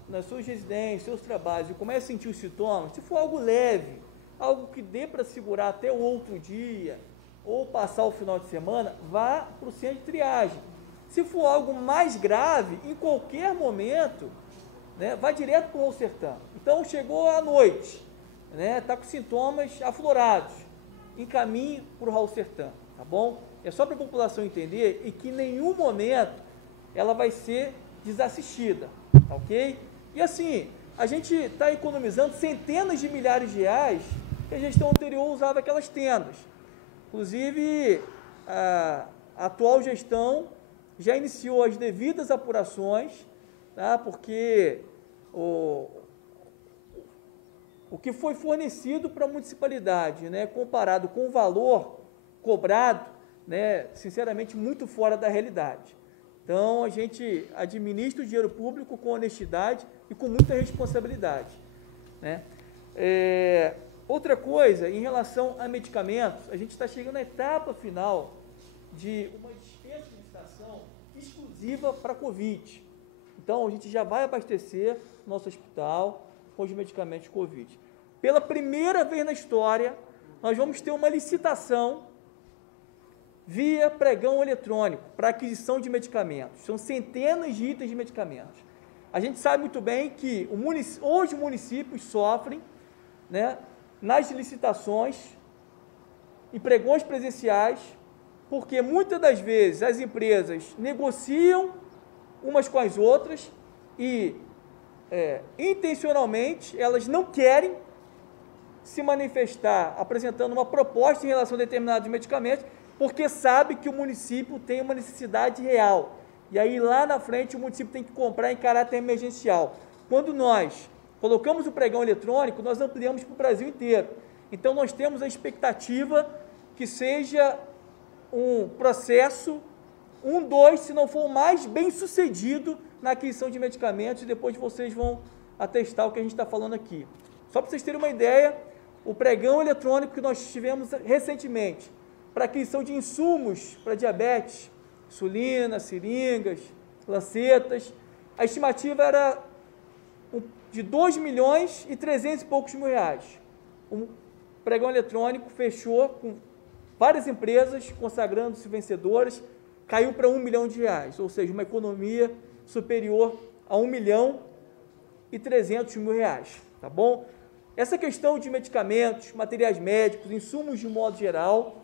nas suas residências, seus trabalhos, e começam a sentir os sintomas, se for algo leve, algo que dê para segurar até o outro dia, ou passar o final de semana, vá para o centro de triagem. Se for algo mais grave, em qualquer momento, né, vá direto para o Raul Sertan. Então, chegou à noite, né, está com sintomas aflorados, encaminhe para o Raul Sertan, tá bom? É só para a população entender e que em nenhum momento ela vai ser desassistida, tá ok? E assim, a gente está economizando centenas de milhares de reais que a gestão anterior usava aquelas tendas. Inclusive, a atual gestão já iniciou as devidas apurações, tá? Porque o que foi fornecido para a municipalidade, né, comparado com o valor cobrado, né, sinceramente, muito fora da realidade. Então, a gente administra o dinheiro público com honestidade e com muita responsabilidade, né? Outra coisa, em relação a medicamentos, a gente está chegando à etapa final de uma dispensa de licitação exclusiva para Covid. Então, a gente já vai abastecer nosso hospital com os medicamentos Covid. Pela primeira vez na história, nós vamos ter uma licitação via pregão eletrônico para aquisição de medicamentos. São centenas de itens de medicamentos. A gente sabe muito bem que hoje os municípios sofrem, né, nas licitações e pregões presenciais, porque muitas das vezes as empresas negociam umas com as outras e intencionalmente, elas não querem se manifestar apresentando uma proposta em relação a determinados medicamentos, porque sabe que o município tem uma necessidade real. E aí, lá na frente, o município tem que comprar em caráter emergencial. Quando nós colocamos o pregão eletrônico, nós ampliamos para o Brasil inteiro. Então, nós temos a expectativa que seja um processo, se não for o mais bem sucedido na aquisição de medicamentos, e depois vocês vão atestar o que a gente está falando aqui. Só para vocês terem uma ideia, o pregão eletrônico que nós tivemos recentemente para aquisição de insumos para diabetes, insulina, seringas, lancetas, a estimativa era de 2 milhões e 300 e poucos mil reais. O pregão eletrônico fechou com várias empresas consagrando-se vencedoras, caiu para 1 milhão de reais, ou seja, uma economia superior a 1 milhão e 300 mil reais, tá bom? Essa questão de medicamentos, materiais médicos, insumos de modo geral,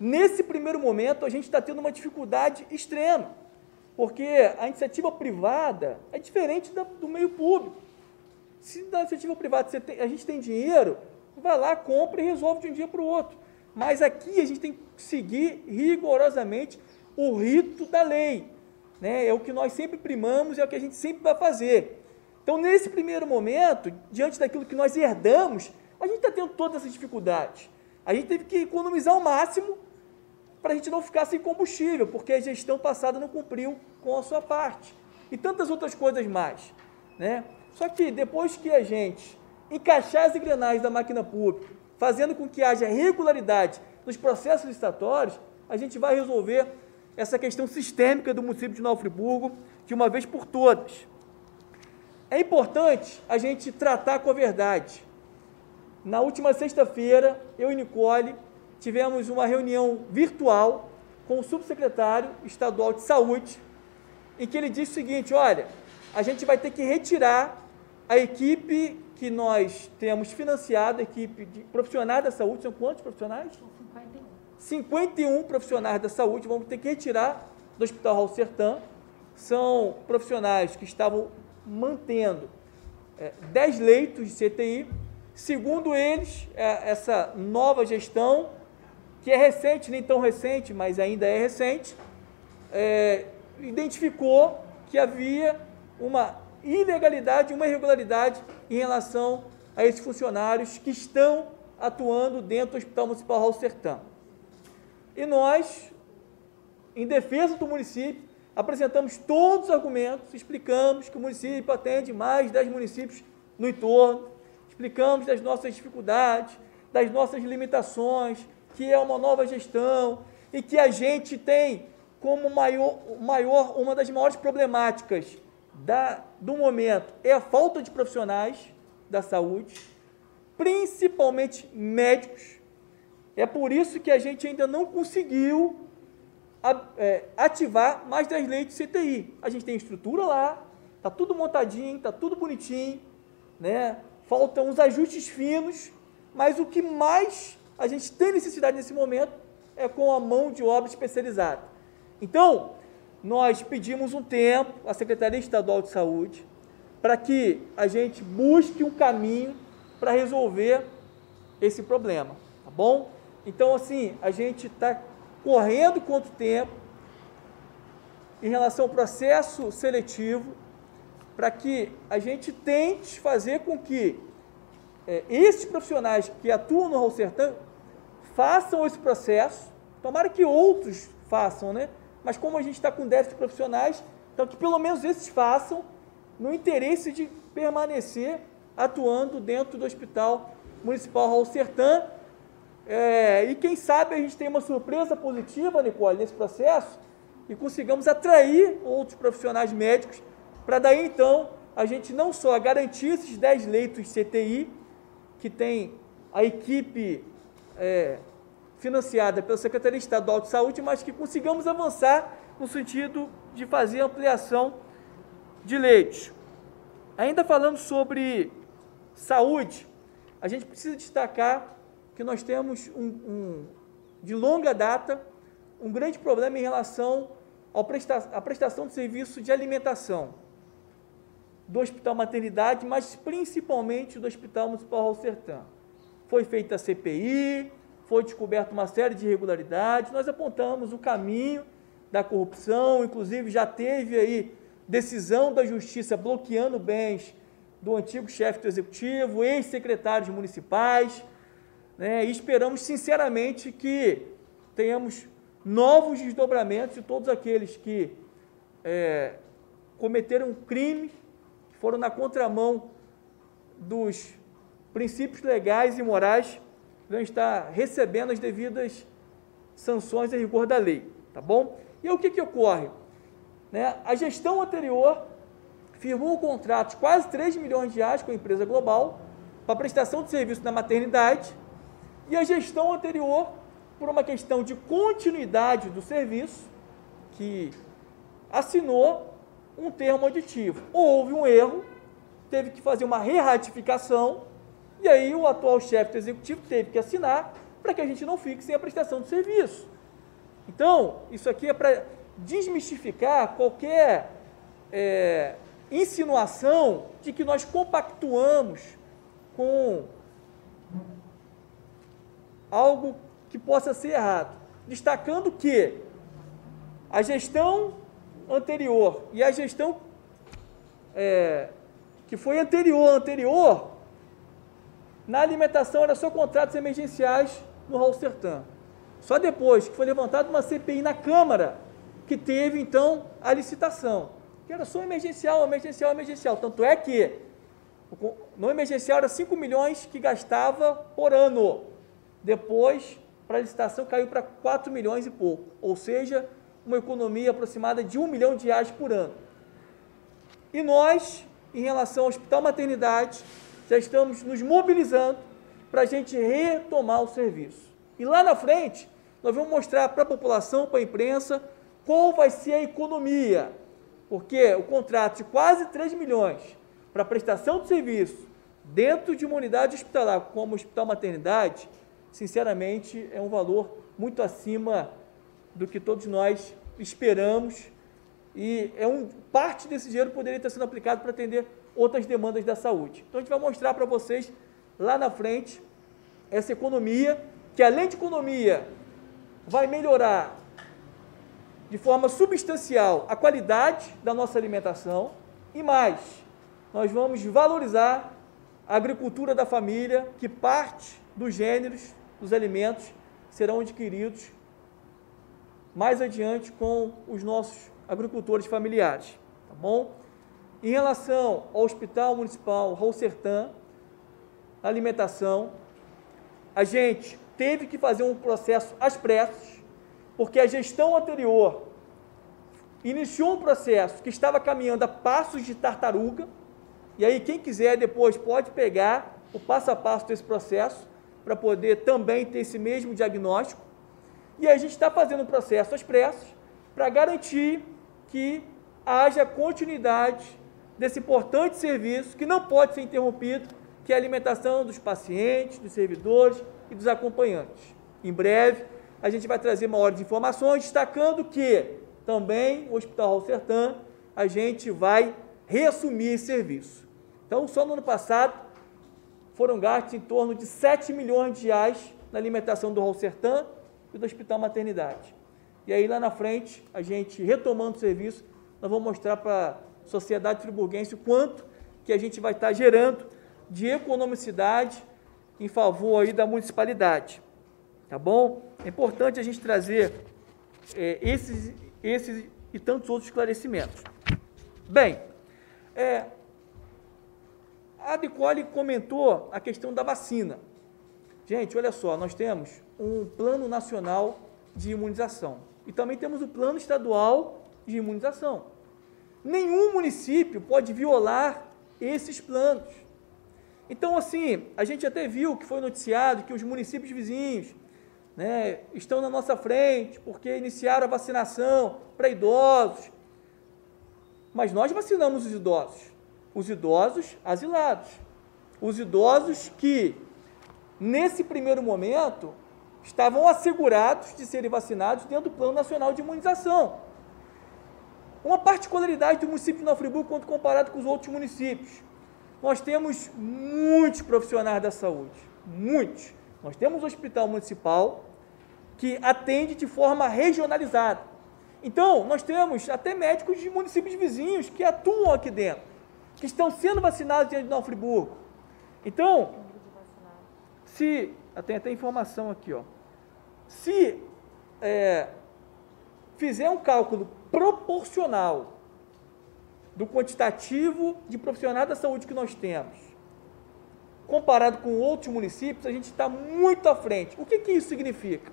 nesse primeiro momento a gente está tendo uma dificuldade extrema, porque a iniciativa privada é diferente do meio público. Se na iniciativa privada a gente tem dinheiro, vai lá, compra e resolve de um dia para o outro. Mas aqui a gente tem que seguir rigorosamente o rito da lei, né? É o que nós sempre primamos, é o que a gente sempre vai fazer. Então, nesse primeiro momento, diante daquilo que nós herdamos, a gente está tendo todas essas dificuldades. A gente teve que economizar ao máximo para a gente não ficar sem combustível, porque a gestão passada não cumpriu com a sua parte. E tantas outras coisas mais, né? Só que depois que a gente encaixar as engrenagens da máquina pública, fazendo com que haja regularidade nos processos licitatórios, a gente vai resolver essa questão sistêmica do município de Nova Friburgo de uma vez por todas. É importante a gente tratar com a verdade. Na última sexta-feira, eu e Nicole tivemos uma reunião virtual com o subsecretário estadual de saúde, em que ele disse o seguinte: olha, a gente vai ter que retirar a equipe que nós temos financiado, a equipe de profissionais da saúde. São quantos profissionais? 51 profissionais da saúde, vamos ter que retirar do Hospital Raul Sertã. São profissionais que estavam mantendo 10 leitos de CTI. Segundo eles, essa nova gestão, que é recente, nem tão recente, mas ainda é recente, identificou que havia uma ilegalidade, uma irregularidade em relação a esses funcionários que estão atuando dentro do Hospital Municipal Raul Sertã. E nós, em defesa do município, apresentamos todos os argumentos, explicamos que o município atende mais de 10 municípios no entorno, explicamos das nossas dificuldades, das nossas limitações, que é uma nova gestão e que a gente tem como uma das maiores problemáticas do momento é a falta de profissionais da saúde, principalmente médicos. É por isso que a gente ainda não conseguiu ativar mais 10 leitos de CTI. A gente tem estrutura lá, está tudo montadinho, está tudo bonitinho, né? Faltam uns ajustes finos, mas o que mais a gente tem necessidade nesse momento é com a mão de obra especializada. Então, nós pedimos um tempo à Secretaria Estadual de Saúde para que a gente busque um caminho para resolver esse problema, tá bom? Então, assim, a gente está correndo contra o tempo em relação ao processo seletivo para que a gente tente fazer com que esses profissionais que atuam no Raul Sertã façam esse processo, tomara que outros façam, né? Mas como a gente está com déficit de profissionais, então que pelo menos esses façam no interesse de permanecer atuando dentro do Hospital Municipal Raul Sertã. E quem sabe a gente tem uma surpresa positiva, Nicole, nesse processo e consigamos atrair outros profissionais médicos para daí então a gente não só garantir esses 10 leitos de CTI, que tem a equipe financiada pela Secretaria Estadual de Saúde, mas que consigamos avançar no sentido de fazer ampliação de leitos. Ainda falando sobre saúde, a gente precisa destacar que nós temos de longa data um grande problema em relação à prestação de serviço de alimentação. do Hospital Maternidade, mas principalmente do Hospital Municipal Raul Sertã. Foi feita a CPI, foi descoberta uma série de irregularidades, nós apontamos o caminho da corrupção, inclusive já teve aí decisão da Justiça bloqueando bens do antigo chefe do Executivo, ex-secretários municipais, né, e esperamos sinceramente que tenhamos novos desdobramentos de todos aqueles que cometeram crimes, que foram na contramão dos princípios legais e morais, vão estar recebendo as devidas sanções a rigor da lei, tá bom? E o que ocorre? Né? A gestão anterior firmou contratos de quase 3 milhões de reais com a empresa global para prestação de serviço na maternidade, e a gestão anterior, por uma questão de continuidade do serviço, que assinou um termo aditivo. Houve um erro, teve que fazer uma re-ratificação, e aí o atual chefe do Executivo teve que assinar para que a gente não fique sem a prestação de serviço. Então, isso aqui é para desmistificar qualquer insinuação de que nós compactuamos com algo que possa ser errado. Destacando que a gestão anterior e a gestão que foi anterior, na alimentação era só contratos emergenciais no Raul Sertã. Só depois que foi levantada uma CPI na Câmara, que teve, então, a licitação, que era só emergencial. Tanto é que no emergencial era 5 milhões que gastava por ano. Depois, para a licitação, caiu para 4 milhões e pouco. Ou seja, uma economia aproximada de 1 milhão de reais por ano. E nós, em relação ao Hospital Maternidade, já estamos nos mobilizando para a gente retomar o serviço. E lá na frente, nós vamos mostrar para a população, para a imprensa, qual vai ser a economia. Porque o contrato de quase 3 milhões para prestação de serviço dentro de uma unidade hospitalar, como o Hospital Maternidade, sinceramente, é um valor muito acima do que todos nós esperamos, e parte desse dinheiro poderia estar sendo aplicado para atender outras demandas da saúde. Então, a gente vai mostrar para vocês, lá na frente, essa economia, que além de economia, vai melhorar de forma substancial a qualidade da nossa alimentação, e mais, nós vamos valorizar a agricultura da família, que parte dos gêneros dos alimentos serão adquiridos mais adiante com os nossos agricultores familiares, tá bom? Em relação ao Hospital Municipal Raul Sertã, alimentação, a gente teve que fazer um processo às pressas, porque a gestão anterior iniciou um processo que estava caminhando a passos de tartaruga, e aí quem quiser depois pode pegar o passo a passo desse processo, para poder também ter esse mesmo diagnóstico, e a gente está fazendo um processo às pressas, para garantir que haja continuidade desse importante serviço, que não pode ser interrompido, que é a alimentação dos pacientes, dos servidores e dos acompanhantes. Em breve, a gente vai trazer maiores informações, destacando que também o Hospital Raul Sertã, a gente vai reassumir esse serviço. Então, só no ano passado, foram gastos em torno de 7 milhões de reais na alimentação do Raul Sertã e do Hospital Maternidade. E aí, lá na frente, a gente retomando o serviço, nós vamos mostrar para a sociedade friburguense o quanto que a gente vai estar gerando de economicidade em favor aí da municipalidade. Tá bom? É importante a gente trazer esses e tantos outros esclarecimentos. Bem, a Nicole comentou a questão da vacina. Gente, olha só, nós temos um plano nacional de imunização e também temos o plano estadual de imunização. Nenhum município pode violar esses planos. Então, assim, a gente até viu que foi noticiado que os municípios vizinhos, né, estão na nossa frente porque iniciaram a vacinação para idosos. Mas nós vacinamos os idosos asilados, os idosos que, nesse primeiro momento, estavam assegurados de serem vacinados dentro do Plano Nacional de Imunização. Uma particularidade do município de Nova Friburgo quando comparado com os outros municípios. Nós temos muitos profissionais da saúde, muitos. Nós temos um hospital municipal que atende de forma regionalizada. Então, nós temos até médicos de municípios vizinhos que atuam aqui dentro, que estão sendo vacinados dentro de Nova Friburgo. Então, tem até informação aqui, ó. Se fizer um cálculo proporcional do quantitativo de profissionais da saúde que nós temos, comparado com outros municípios, a gente está muito à frente. O que isso significa?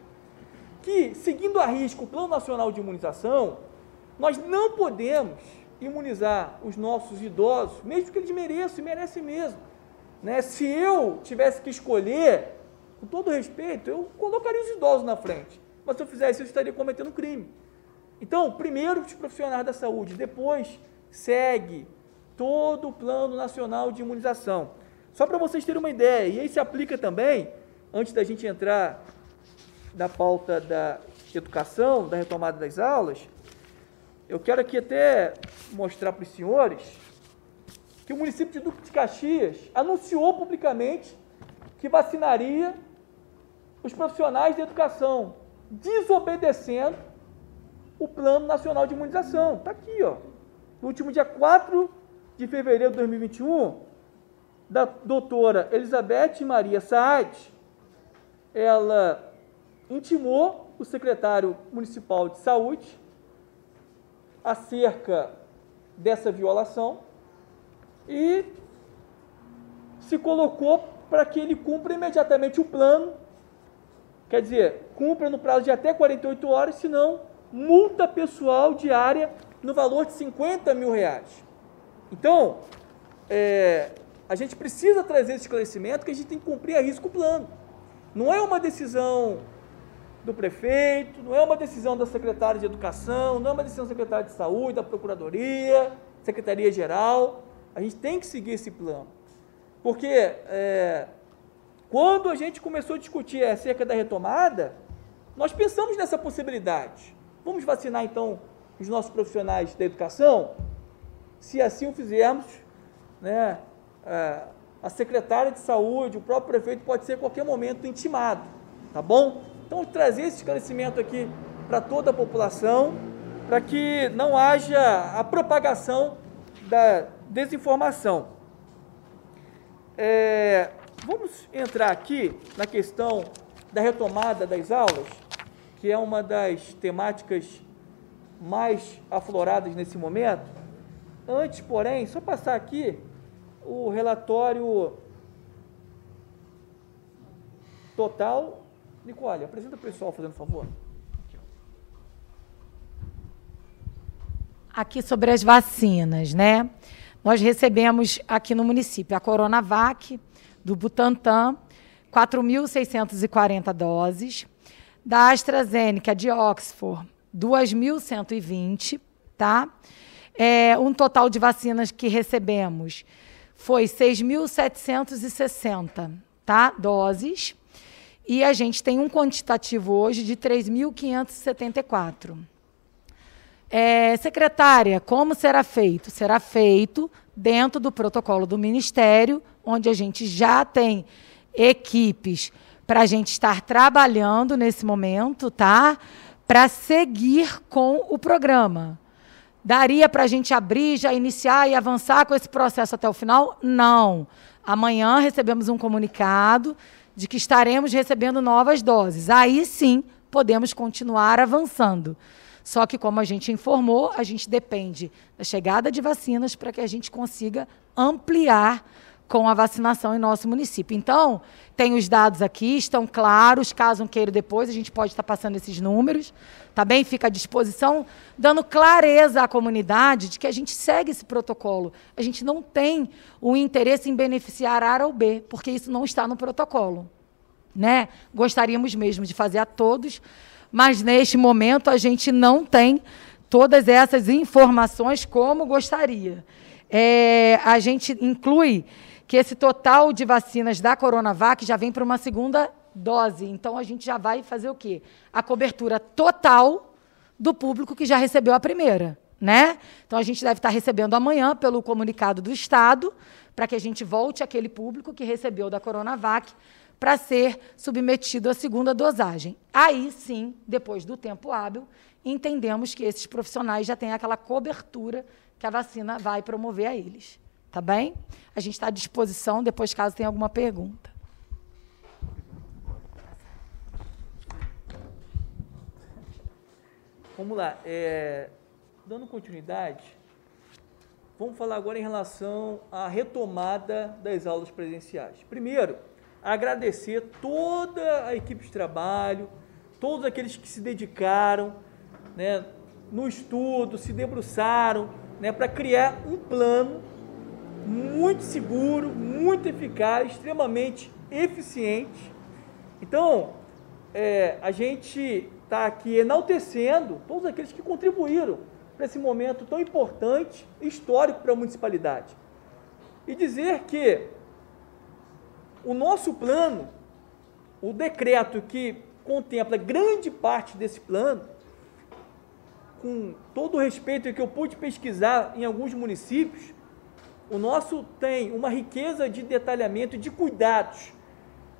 Que, seguindo à risco o Plano Nacional de Imunização, nós não podemos imunizar os nossos idosos, mesmo que eles mereçam, e merecem mesmo. Né? Se eu tivesse que escolher, com todo respeito, eu colocaria os idosos na frente. Mas se eu fizesse isso, eu estaria cometendo crime. Então, primeiro os profissionais da saúde, depois segue todo o Plano Nacional de Imunização. Só para vocês terem uma ideia, e aí se aplica também, antes da gente entrar na pauta da educação, da retomada das aulas, eu quero aqui até mostrar para os senhores que o município de Duque de Caxias anunciou publicamente que vacinaria os profissionais da educação, desobedecendo o Plano Nacional de Imunização. Está aqui, ó. No último dia 4 de fevereiro de 2021, da doutora Elizabeth Maria Saad, ela intimou o secretário municipal de saúde acerca dessa violação e se colocou para que ele cumpra imediatamente o plano, quer dizer, cumpra no prazo de até 48 horas, senão multa pessoal diária no valor de R$50 mil. Então, a gente precisa trazer esse esclarecimento que a gente tem que cumprir a risco o plano. Não é uma decisão do prefeito, não é uma decisão da secretária de Educação, não é uma decisão da secretária de Saúde, da Procuradoria, Secretaria-Geral. A gente tem que seguir esse plano. Porque quando a gente começou a discutir acerca da retomada, nós pensamos nessa possibilidade. Vamos vacinar, então, os nossos profissionais da educação? Se assim o fizermos, né, a secretária de Saúde, o próprio prefeito pode ser a qualquer momento intimado, tá bom? Então, trazer esse esclarecimento aqui para toda a população, para que não haja a propagação da desinformação. Vamos entrar aqui na questão da retomada das aulas, que é uma das temáticas mais afloradas nesse momento. Antes, porém, só passar aqui o relatório total. Nicole, apresenta o pessoal, fazendo favor. Aqui sobre as vacinas, né? Nós recebemos aqui no município a Coronavac, do Butantan, 4.640 doses, da AstraZeneca, de Oxford, 2.120, tá? Um total de vacinas que recebemos foi 6.760, tá? Doses. E a gente tem um quantitativo hoje de 3.574. Secretária, como será feito? Será feito dentro do protocolo do Ministério, onde a gente já tem equipes para a gente estar trabalhando nesse momento, tá? Para seguir com o programa. Daria para a gente abrir, já iniciar e avançar com esse processo até o final? Não. Amanhã recebemos um comunicado de que estaremos recebendo novas doses. Aí sim podemos continuar avançando. Só que, como a gente informou, a gente depende da chegada de vacinas para que a gente consiga ampliar com a vacinação em nosso município. Então, tem os dados aqui, estão claros, caso queira depois, a gente pode estar passando esses números, tá bem? Fica à disposição, dando clareza à comunidade de que a gente segue esse protocolo. A gente não tem o interesse em beneficiar A ou B, porque isso não está no protocolo, né? Gostaríamos mesmo de fazer a todos, mas neste momento a gente não tem todas essas informações como gostaria. A gente inclui que esse total de vacinas da Coronavac já vem para uma segunda dose. Então, a gente já vai fazer o quê? A cobertura total do público que já recebeu a primeira, né? Então, a gente deve estar recebendo amanhã, pelo comunicado do Estado, para que a gente volte àquele público que recebeu da Coronavac para ser submetido à segunda dosagem. Aí, sim, depois do tempo hábil, entendemos que esses profissionais já têm aquela cobertura que a vacina vai promover a eles. Tá bem? A gente está à disposição, depois, caso tenha alguma pergunta. Vamos lá. Dando continuidade, vamos falar agora em relação à retomada das aulas presenciais. Primeiro, agradecer toda a equipe de trabalho, todos aqueles que se dedicaram, né, no estudo, se debruçaram, né, para criar um plano muito seguro, muito eficaz, extremamente eficiente. Então, a gente está aqui enaltecendo todos aqueles que contribuíram para esse momento tão importante e histórico para a municipalidade. E dizer que o nosso plano, o decreto que contempla grande parte desse plano, com todo o respeito que eu pude pesquisar em alguns municípios, o nosso tem uma riqueza de detalhamento e de cuidados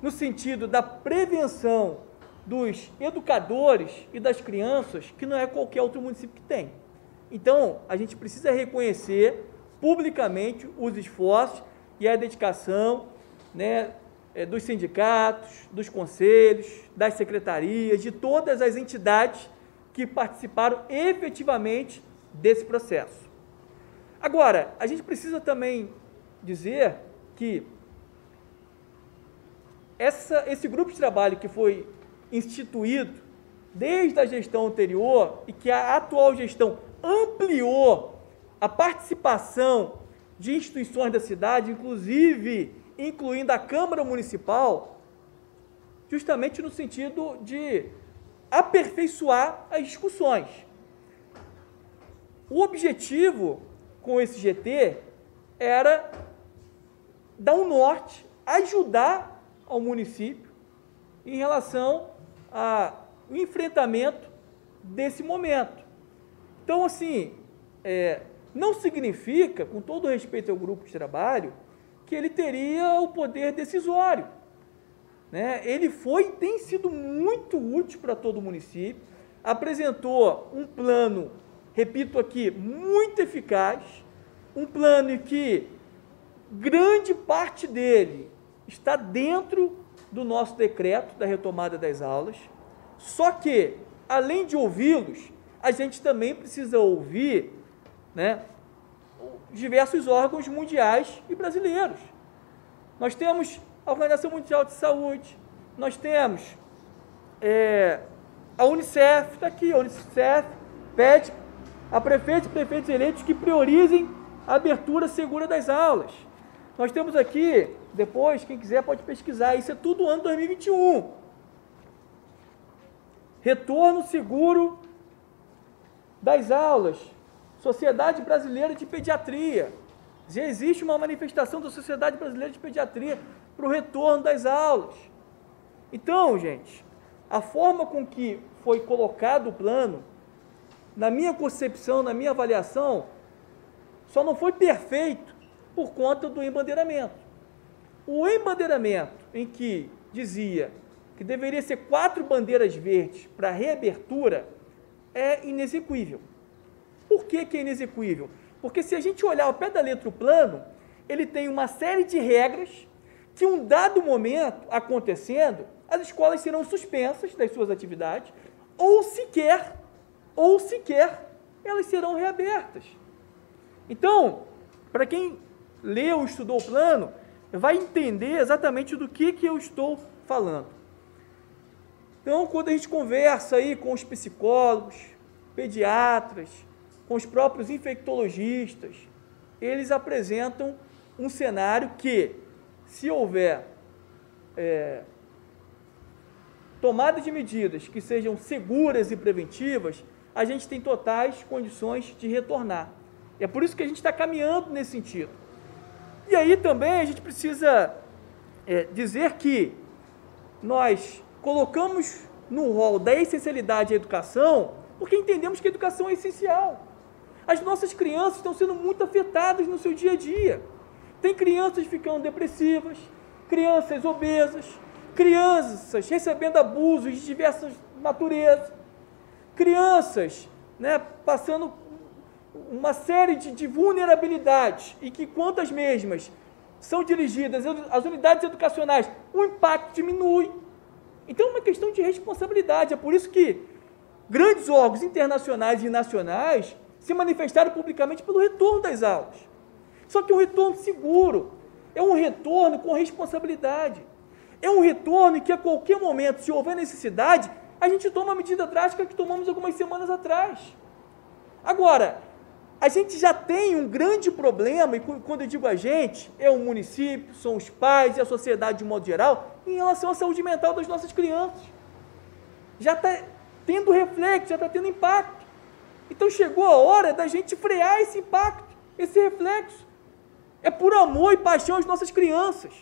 no sentido da prevenção dos educadores e das crianças, que não é qualquer outro município que tem. Então, a gente precisa reconhecer publicamente os esforços e a dedicação, né, dos sindicatos, dos conselhos, das secretarias, de todas as entidades que participaram efetivamente desse processo. Agora, a gente precisa também dizer que esse grupo de trabalho que foi instituído desde a gestão anterior e que a atual gestão ampliou a participação de instituições da cidade, inclusive incluindo a Câmara Municipal, justamente no sentido de aperfeiçoar as discussões. O objetivo com esse GT era dar um norte, ajudar ao município em relação ao enfrentamento desse momento. Então, assim, não significa, com todo respeito ao grupo de trabalho, que ele teria o poder decisório, né? Ele foi e tem sido muito útil para todo o município, apresentou um plano, repito aqui, muito eficaz, um plano em que grande parte dele está dentro do nosso decreto da retomada das aulas, só que, além de ouvi-los, a gente também precisa ouvir, né, diversos órgãos mundiais e brasileiros. Nós temos a Organização Mundial de Saúde, nós temos a Unicef, está aqui, a Unicef pede a prefeitos e prefeitos eleitos que priorizem a abertura segura das aulas. Nós temos aqui, depois, quem quiser pode pesquisar, isso é tudo ano 2021. Retorno seguro das aulas. Sociedade Brasileira de Pediatria. Já existe uma manifestação da Sociedade Brasileira de Pediatria para o retorno das aulas. Então, gente, a forma com que foi colocado o plano, na minha concepção, na minha avaliação, só não foi perfeito por conta do embandeiramento. O embandeiramento em que dizia que deveria ser 4 bandeiras verdes para reabertura é inexequível. Por que é inexequível? Porque se a gente olhar ao pé da letra o plano, ele tem uma série de regras que, em um dado momento acontecendo, as escolas serão suspensas das suas atividades ou sequer elas serão reabertas. Então, para quem leu ou estudou o plano, vai entender exatamente do que eu estou falando. Então, quando a gente conversa aí com os psicólogos, pediatras, com os próprios infectologistas, eles apresentam um cenário que, se houver tomada de medidas que sejam seguras e preventivas, a gente tem totais condições de retornar. É por isso que a gente está caminhando nesse sentido. E aí também a gente precisa dizer que nós colocamos no rol da essencialidade a educação, porque entendemos que a educação é essencial. As nossas crianças estão sendo muito afetadas no seu dia a dia. Tem crianças ficando depressivas, crianças obesas, crianças recebendo abusos de diversas naturezas, crianças, né, passando uma série de vulnerabilidades e que, quanto às mesmas são dirigidas às unidades educacionais, o impacto diminui. Então, é uma questão de responsabilidade. É por isso que grandes órgãos internacionais e nacionais se manifestaram publicamente pelo retorno das aulas. Só que é um retorno seguro, é um retorno com responsabilidade, é um retorno que a qualquer momento, se houver necessidade, a gente toma a medida drástica que tomamos algumas semanas atrás. Agora, a gente já tem um grande problema, e quando eu digo a gente, é o município, são os pais e a sociedade de modo geral, em relação à saúde mental das nossas crianças. Já está tendo reflexo, já está tendo impacto. Então chegou a hora da gente frear esse impacto, esse reflexo. É por amor e paixão às nossas crianças.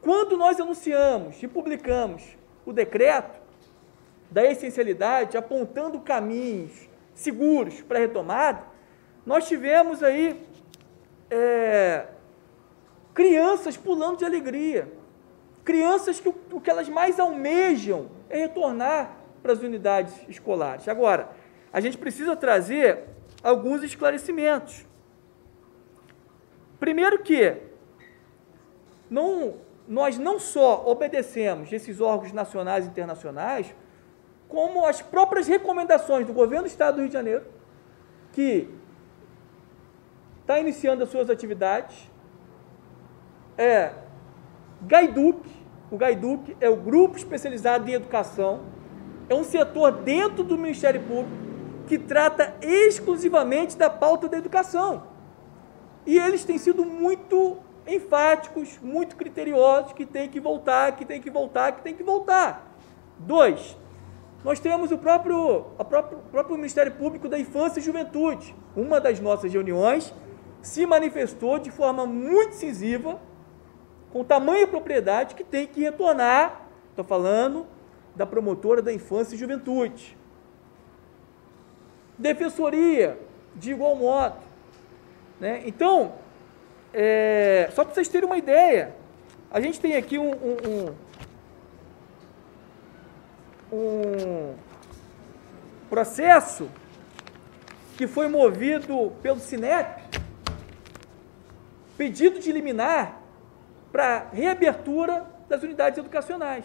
Quando nós anunciamos e publicamos o decreto da essencialidade, apontando caminhos seguros para a retomada, nós tivemos aí crianças pulando de alegria, crianças que o que elas mais almejam é retornar para as unidades escolares. Agora, a gente precisa trazer alguns esclarecimentos. Primeiro que nós não só obedecemos esses órgãos nacionais e internacionais, como as próprias recomendações do governo do Estado do Rio de Janeiro, que está iniciando as suas atividades, GAIDUC, o GAIDUC é o Grupo Especializado em Educação, é um setor dentro do Ministério Público que trata exclusivamente da pauta da educação. E eles têm sido muito enfáticos, muito criteriosos, que tem que voltar, que tem que voltar, que tem que voltar. 2, nós temos o próprio Ministério Público da Infância e Juventude. Uma das nossas reuniões se manifestou de forma muito incisiva, com tamanha propriedade, que tem que retornar. Estou falando da promotora da Infância e Juventude. Defensoria, de igual modo. Né? Então, só para vocês terem uma ideia, a gente tem aqui um processo que foi movido pelo Sinep, pedido de liminar para reabertura das unidades educacionais,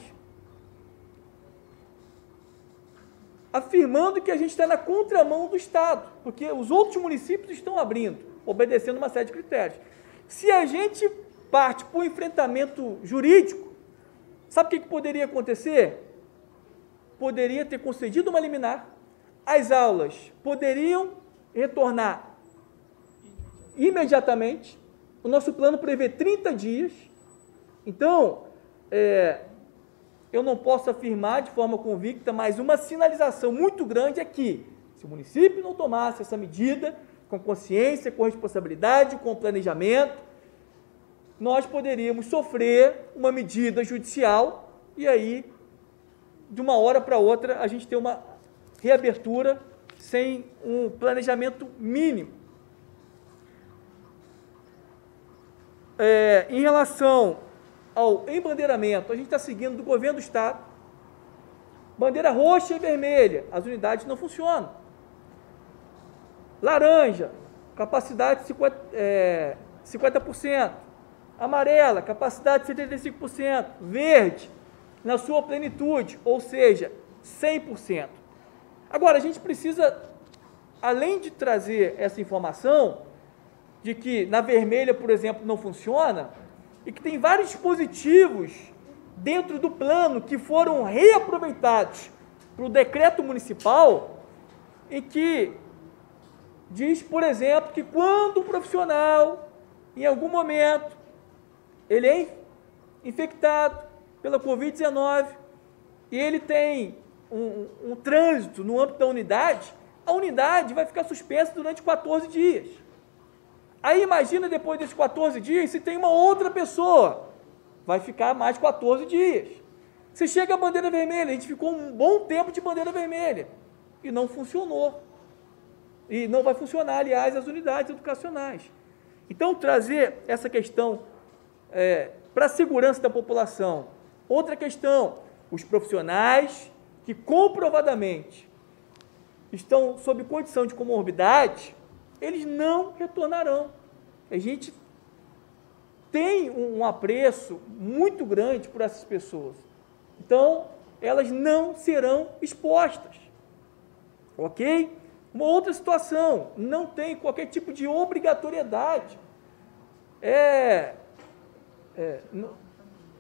afirmando que a gente está na contramão do Estado, porque os outros municípios estão abrindo, obedecendo uma série de critérios. Se a gente parte para o enfrentamento jurídico, sabe o que poderia acontecer? Poderia ter concedido uma liminar, as aulas poderiam retornar imediatamente, o nosso plano prevê 30 dias, então, eu não posso afirmar de forma convicta, mas uma sinalização muito grande é que, se o município não tomasse essa medida, com consciência, com responsabilidade, com planejamento, nós poderíamos sofrer uma medida judicial e aí, de uma hora para outra, a gente ter uma reabertura sem um planejamento mínimo. Em relação ao embandeiramento, a gente está seguindo do governo do Estado, bandeira roxa e vermelha, as unidades não funcionam. Laranja, capacidade 50%, amarela, capacidade 75%, verde, na sua plenitude, ou seja, 100%. Agora, a gente precisa, além de trazer essa informação, de que na vermelha, por exemplo, não funciona, e que tem vários dispositivos dentro do plano que foram reaproveitados para o decreto municipal, em que diz, por exemplo, que quando um profissional, em algum momento, ele é infectado pela Covid-19 e ele tem um trânsito no âmbito da unidade, a unidade vai ficar suspensa durante 14 dias. Aí imagina depois desses 14 dias, se tem uma outra pessoa, vai ficar mais 14 dias. Se chega a bandeira vermelha, a gente ficou um bom tempo de bandeira vermelha e não funcionou. E não vai funcionar, aliás, as unidades educacionais. Então, trazer essa questão para a segurança da população. Outra questão, os profissionais que comprovadamente estão sob condição de comorbidade, eles não retornarão. A gente tem um apreço muito grande por essas pessoas. Então, elas não serão expostas. Ok? Uma outra situação, não tem qualquer tipo de obrigatoriedade.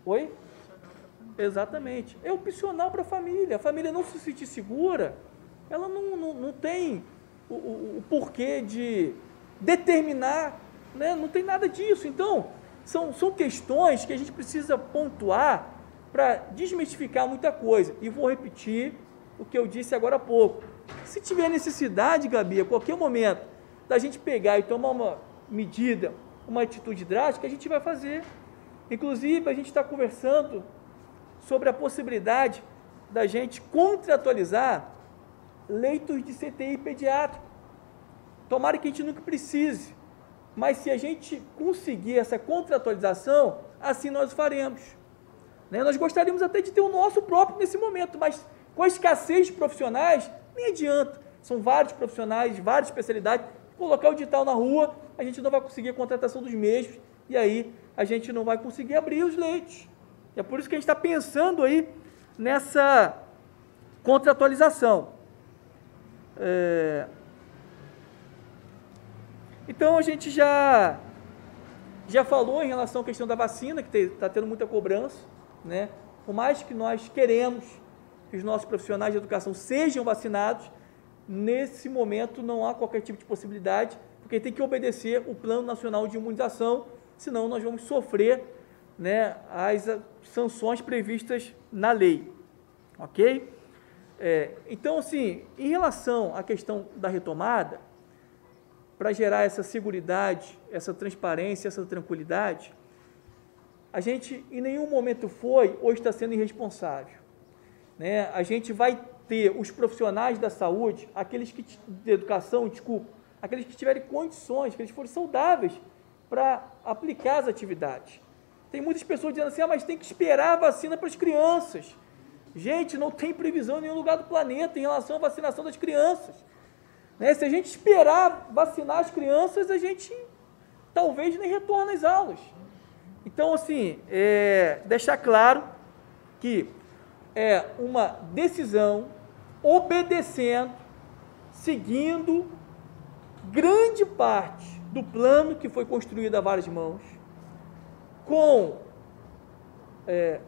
Oi? Exatamente. É opcional para a família não se sentir segura, ela não tem o porquê de determinar, né? Não tem nada disso. Então, são questões que a gente precisa pontuar para desmistificar muita coisa. E vou repetir o que eu disse agora há pouco. Se tiver necessidade, Gabi, a qualquer momento, da gente pegar e tomar uma medida, uma atitude drástica, a gente vai fazer. Inclusive, a gente está conversando sobre a possibilidade da gente contratualizar leitos de CTI pediátrico. Tomara que a gente nunca precise, mas se a gente conseguir essa contratualização, assim nós faremos. Né? Nós gostaríamos até de ter o nosso próprio nesse momento, mas com a escassez de profissionais, nem adianta. São vários profissionais, várias especialidades. Colocar o edital na rua, a gente não vai conseguir a contratação dos mesmos, e aí a gente não vai conseguir abrir os leitos. É por isso que a gente está pensando aí nessa contratualização. Então, a gente já falou em relação à questão da vacina, que está tendo muita cobrança, né? Por mais que nós queremos que os nossos profissionais de educação sejam vacinados, nesse momento não há qualquer tipo de possibilidade, porque tem que obedecer o Plano Nacional de Imunização, senão nós vamos sofrer, né, as sanções previstas na lei, ok? Então, assim, em relação à questão da retomada, para gerar essa seguridade, essa transparência, essa tranquilidade, a gente em nenhum momento foi ou está sendo irresponsável, né? A gente vai ter os profissionais da saúde, aqueles que, de educação, aqueles que tiverem condições, que eles forem saudáveis para aplicar as atividades. Tem muitas pessoas dizendo assim, mas tem que esperar a vacina para as crianças. Gente, não tem previsão em nenhum lugar do planeta em relação à vacinação das crianças. Né? Se a gente esperar vacinar as crianças, a gente talvez nem retorne às aulas. Então, assim, deixar claro que é uma decisão obedecendo, seguindo grande parte do plano que foi construído a várias mãos, com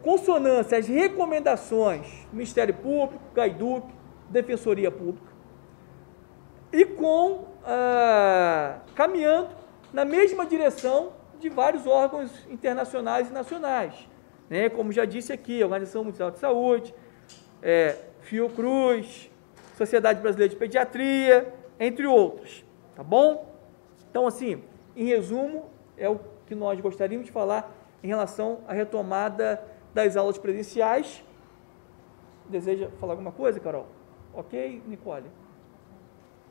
consonância às recomendações do Ministério Público, CAIDUC, Defensoria Pública, e caminhando na mesma direção de vários órgãos internacionais e nacionais, né? Como já disse aqui, a Organização Mundial de Saúde, Fiocruz, Sociedade Brasileira de Pediatria, entre outros, tá bom? Então, assim, em resumo, é o que nós gostaríamos de falar em relação à retomada das aulas presenciais. Deseja falar alguma coisa, Carol? Ok, Nicole?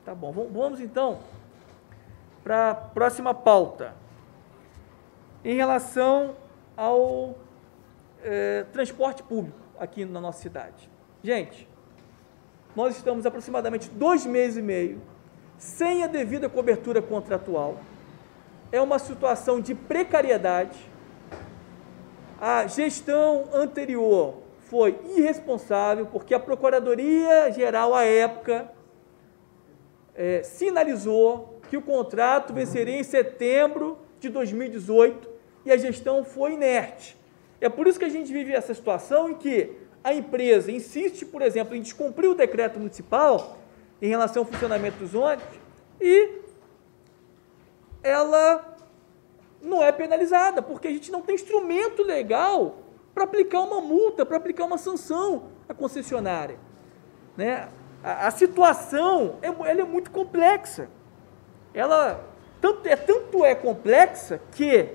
Tá bom, vamos então para a próxima pauta. Em relação ao transporte público aqui na nossa cidade. Gente, nós estamos aproximadamente 2 meses e meio sem a devida cobertura contratual. É uma situação de precariedade. A gestão anterior foi irresponsável, porque a Procuradoria-Geral, à época, sinalizou que o contrato venceria em setembro de 2018 e a gestão foi inerte. É por isso que a gente vive essa situação em que a empresa insiste, por exemplo, em descumprir o decreto municipal em relação ao funcionamento dos ônibus e ela não é penalizada, porque a gente não tem instrumento legal para aplicar uma multa, para aplicar uma sanção à concessionária. Né? A situação ela é muito complexa. Ela tanto é complexa que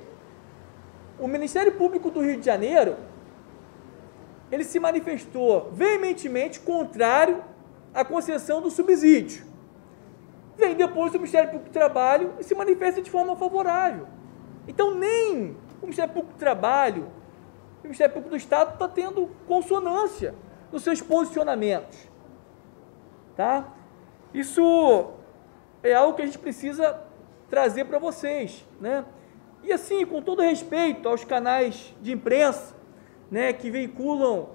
o Ministério Público do Rio de Janeiro ele se manifestou veementemente contrário à concessão do subsídio. vem depois o Ministério Público do Trabalho e se manifesta de forma favorável. Então, nem o Ministério Público do Trabalho e o Ministério Público do Estado está tendo consonância nos seus posicionamentos. Tá? Isso é algo que a gente precisa trazer para vocês, né? E assim, com todo respeito aos canais de imprensa, né, que veiculam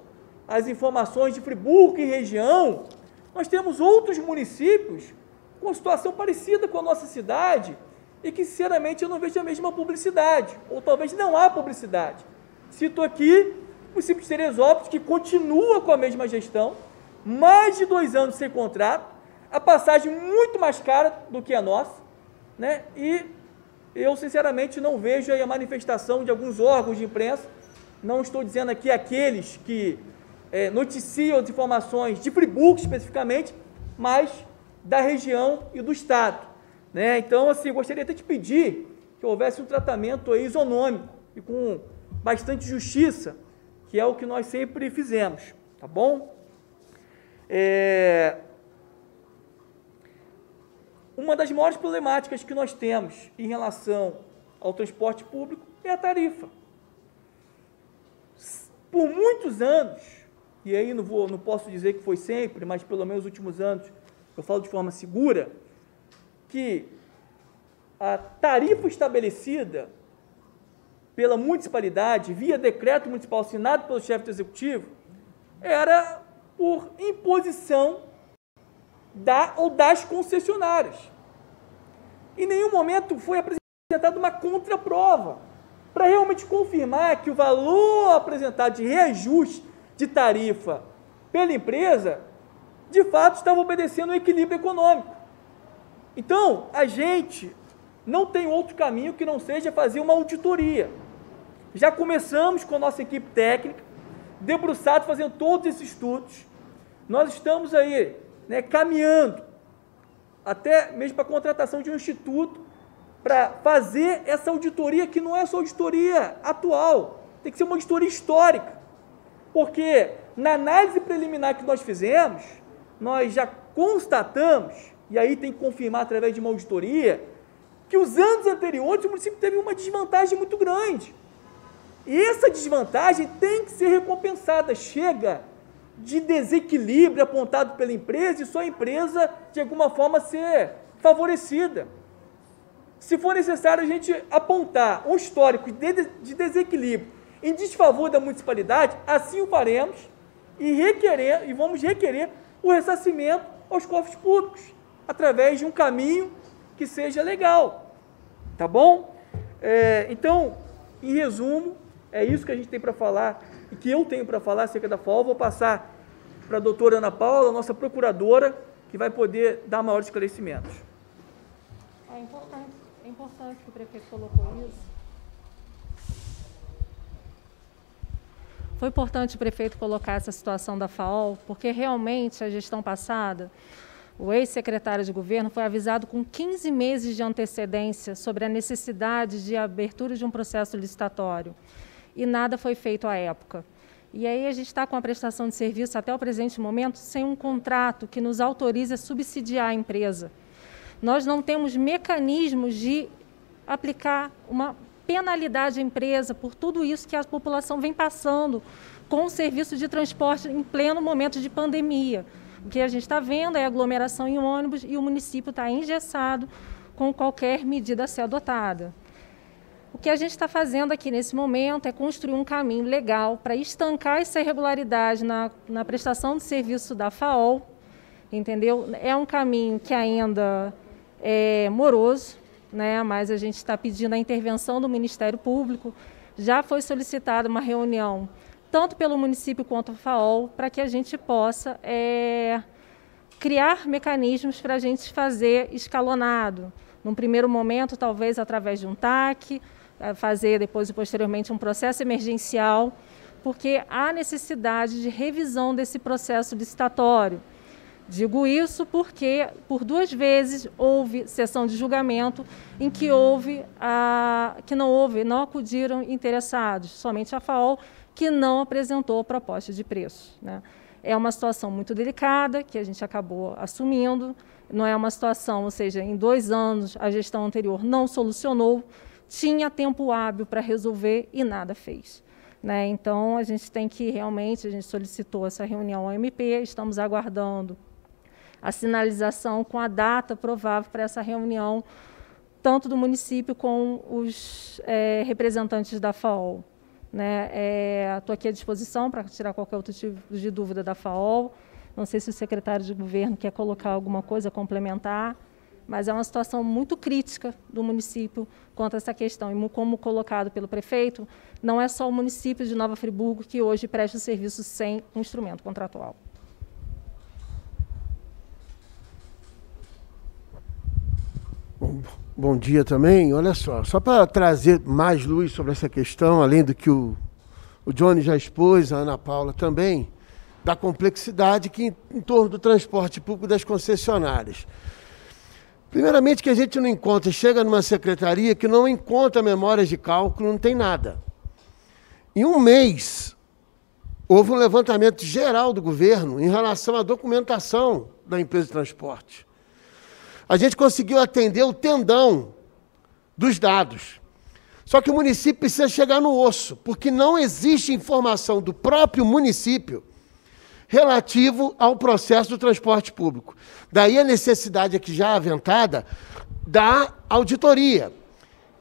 as informações de Friburgo e região, nós temos outros municípios com situação parecida com a nossa cidade e que, sinceramente, eu não vejo a mesma publicidade, ou talvez não há publicidade. Cito aqui o município de Teresópolis, que continua com a mesma gestão, mais de 2 anos sem contrato, a passagem muito mais cara do que a nossa, né? E eu, sinceramente, não vejo aí a manifestação de alguns órgãos de imprensa, não estou dizendo aqui aqueles que noticiam as informações de Friburgo, especificamente, mas da região e do Estado, né? Então, assim, eu gostaria até de pedir que houvesse um tratamento aí isonômico e com bastante justiça, que é o que nós sempre fizemos, tá bom? Uma das maiores problemáticas que nós temos em relação ao transporte público é a tarifa. Por muitos anos, e aí não posso dizer que foi sempre, mas pelo menos nos últimos anos, eu falo de forma segura, que a tarifa estabelecida pela municipalidade, via decreto municipal assinado pelo chefe do executivo, era por imposição das concessionárias. Em nenhum momento foi apresentada uma contraprova para realmente confirmar que o valor apresentado de reajuste de tarifa pela empresa, de fato, estava obedecendo ao equilíbrio econômico. Então, a gente não tem outro caminho que não seja fazer uma auditoria. Já começamos com a nossa equipe técnica, debruçados, fazendo todos esses estudos. Nós estamos aí, né, caminhando, até mesmo para a contratação de um instituto, para fazer essa auditoria, que não é só auditoria atual, tem que ser uma auditoria histórica, porque na análise preliminar que nós fizemos, nós já constatamos, e aí tem que confirmar através de uma auditoria, que os anos anteriores o município teve uma desvantagem muito grande. E essa desvantagem tem que ser recompensada. Chega de desequilíbrio apontado pela empresa e só a empresa, de alguma forma, ser favorecida. Se for necessário a gente apontar um histórico de desequilíbrio em desfavor da municipalidade, assim o faremos e vamos requerer o ressarcimento aos cofres públicos, através de um caminho que seja legal, tá bom? Então, em resumo, é isso que a gente tem para falar, e que eu tenho para falar acerca da FAO. Vou passar para a doutora Ana Paula, nossa procuradora, que vai poder dar maiores esclarecimentos. É importante que o prefeito colocou isso. Foi importante o prefeito colocar essa situação da FAO, porque realmente a gestão passada, o ex-secretário de governo foi avisado com 15 meses de antecedência sobre a necessidade de abertura de um processo licitatório, e nada foi feito à época. E aí a gente está com a prestação de serviço até o presente momento sem um contrato que nos autorize a subsidiar a empresa. Nós não temos mecanismos de aplicar uma penalidade à empresa por tudo isso que a população vem passando com o serviço de transporte em pleno momento de pandemia. O que a gente está vendo é aglomeração em ônibus e o município está engessado com qualquer medida a ser adotada. O que a gente está fazendo aqui nesse momento é construir um caminho legal para estancar essa irregularidade na prestação de serviço da FAO, entendeu? É um caminho que ainda é moroso, né? Mas a gente está pedindo a intervenção do Ministério Público. Já foi solicitada uma reunião, tanto pelo município quanto a FAO, para que a gente possa criar mecanismos para a gente fazer escalonado. Num primeiro momento, talvez através de um TAC, fazer depois e posteriormente um processo emergencial, porque há necessidade de revisão desse processo licitatório. Digo isso porque, por 2 vezes, houve sessão de julgamento em que não acudiram interessados, somente a FAO, que não apresentou proposta de preço, né? É uma situação muito delicada, que a gente acabou assumindo, não é uma situação, ou seja, em 2 anos a gestão anterior não solucionou, tinha tempo hábil para resolver e nada fez. Né? Então, a gente tem que realmente, a gente solicitou essa reunião ao MP, estamos aguardando a sinalização com a data provável para essa reunião, tanto do município com os representantes da FAOL. Estou aqui à disposição para tirar qualquer outro tipo de dúvida da FAOL. Não sei se o secretário de governo quer colocar alguma coisa complementar, mas é uma situação muito crítica do município quanto a essa questão. E como colocado pelo prefeito, não é só o município de Nova Friburgo que hoje presta o serviço sem um instrumento contratual. Bom dia também. Olha só para trazer mais luz sobre essa questão, além do que o Johnny já expôs, a Ana Paula também, da complexidade que em torno do transporte público das concessionárias. Primeiramente, que a gente não encontra, chega numa secretaria que não encontra memórias de cálculo, não tem nada. Em um mês, houve um levantamento geral do governo em relação à documentação da empresa de transporte. A gente conseguiu atender o tendão dos dados. Só que o município precisa chegar no osso, porque não existe informação do próprio município relativo ao processo do transporte público. Daí a necessidade aqui já aventada da auditoria,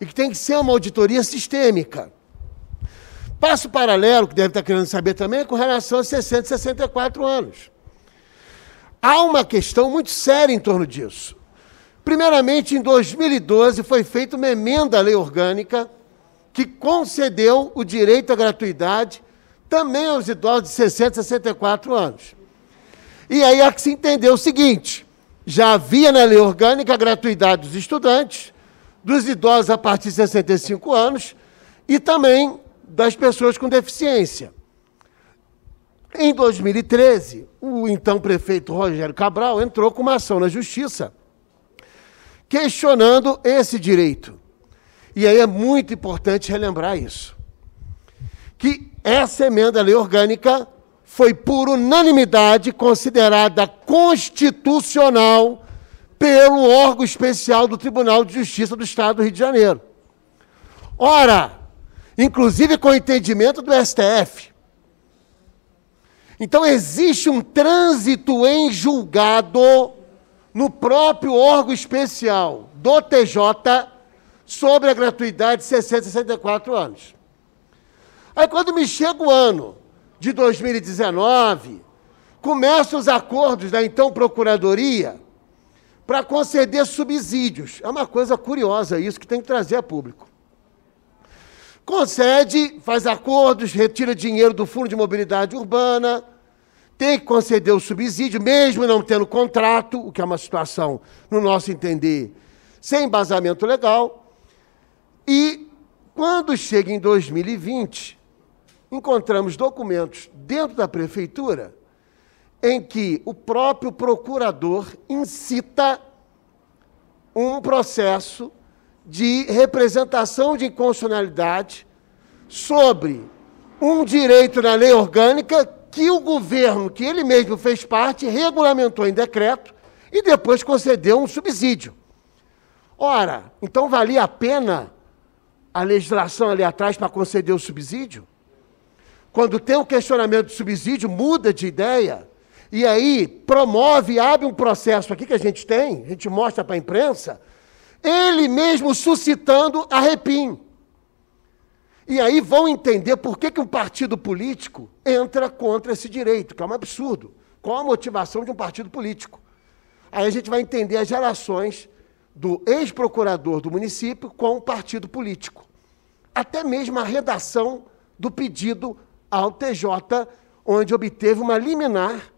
e que tem que ser uma auditoria sistêmica. Passo paralelo, que deve estar querendo saber também, é com relação a 60 e 64 anos. Há uma questão muito séria em torno disso. Primeiramente, em 2012, foi feita uma emenda à lei orgânica que concedeu o direito à gratuidade também aos idosos de 60 e 64 anos. E aí é que se entendeu o seguinte: já havia na lei orgânica a gratuidade dos estudantes, dos idosos a partir de 65 anos e também das pessoas com deficiência. Em 2013, o então prefeito Rogério Cabral entrou com uma ação na Justiça questionando esse direito. E aí é muito importante relembrar isso, que essa emenda à lei orgânica foi, por unanimidade, considerada constitucional pelo órgão especial do Tribunal de Justiça do Estado do Rio de Janeiro. Ora, inclusive com o entendimento do STF. Então, existe um trânsito em julgado no próprio órgão especial do TJ sobre a gratuidade de 60 e 64 anos. Aí, quando me chega o ano de 2019, começam os acordos da então Procuradoria para conceder subsídios. É uma coisa curiosa isso, que tem que trazer a público. Concede, faz acordos, retira dinheiro do Fundo de Mobilidade Urbana, tem que conceder o subsídio, mesmo não tendo contrato, o que é uma situação, no nosso entender, sem embasamento legal. E, quando chega em 2020, encontramos documentos dentro da prefeitura em que o próprio procurador incita um processo de representação de inconstitucionalidade sobre um direito na lei orgânica que o governo, que ele mesmo fez parte, regulamentou em decreto e depois concedeu um subsídio. Ora, então valia a pena a legislação ali atrás para conceder o subsídio? Quando tem um questionamento de subsídio, muda de ideia, e aí promove, abre um processo aqui que a gente tem, a gente mostra para a imprensa, ele mesmo suscitando arrepio. E aí vão entender por que um partido político entra contra esse direito, que é um absurdo. Qual a motivação de um partido político? Aí a gente vai entender as relações do ex-procurador do município com o partido político. Até mesmo a redação do pedido ao TJ, onde obteve uma liminar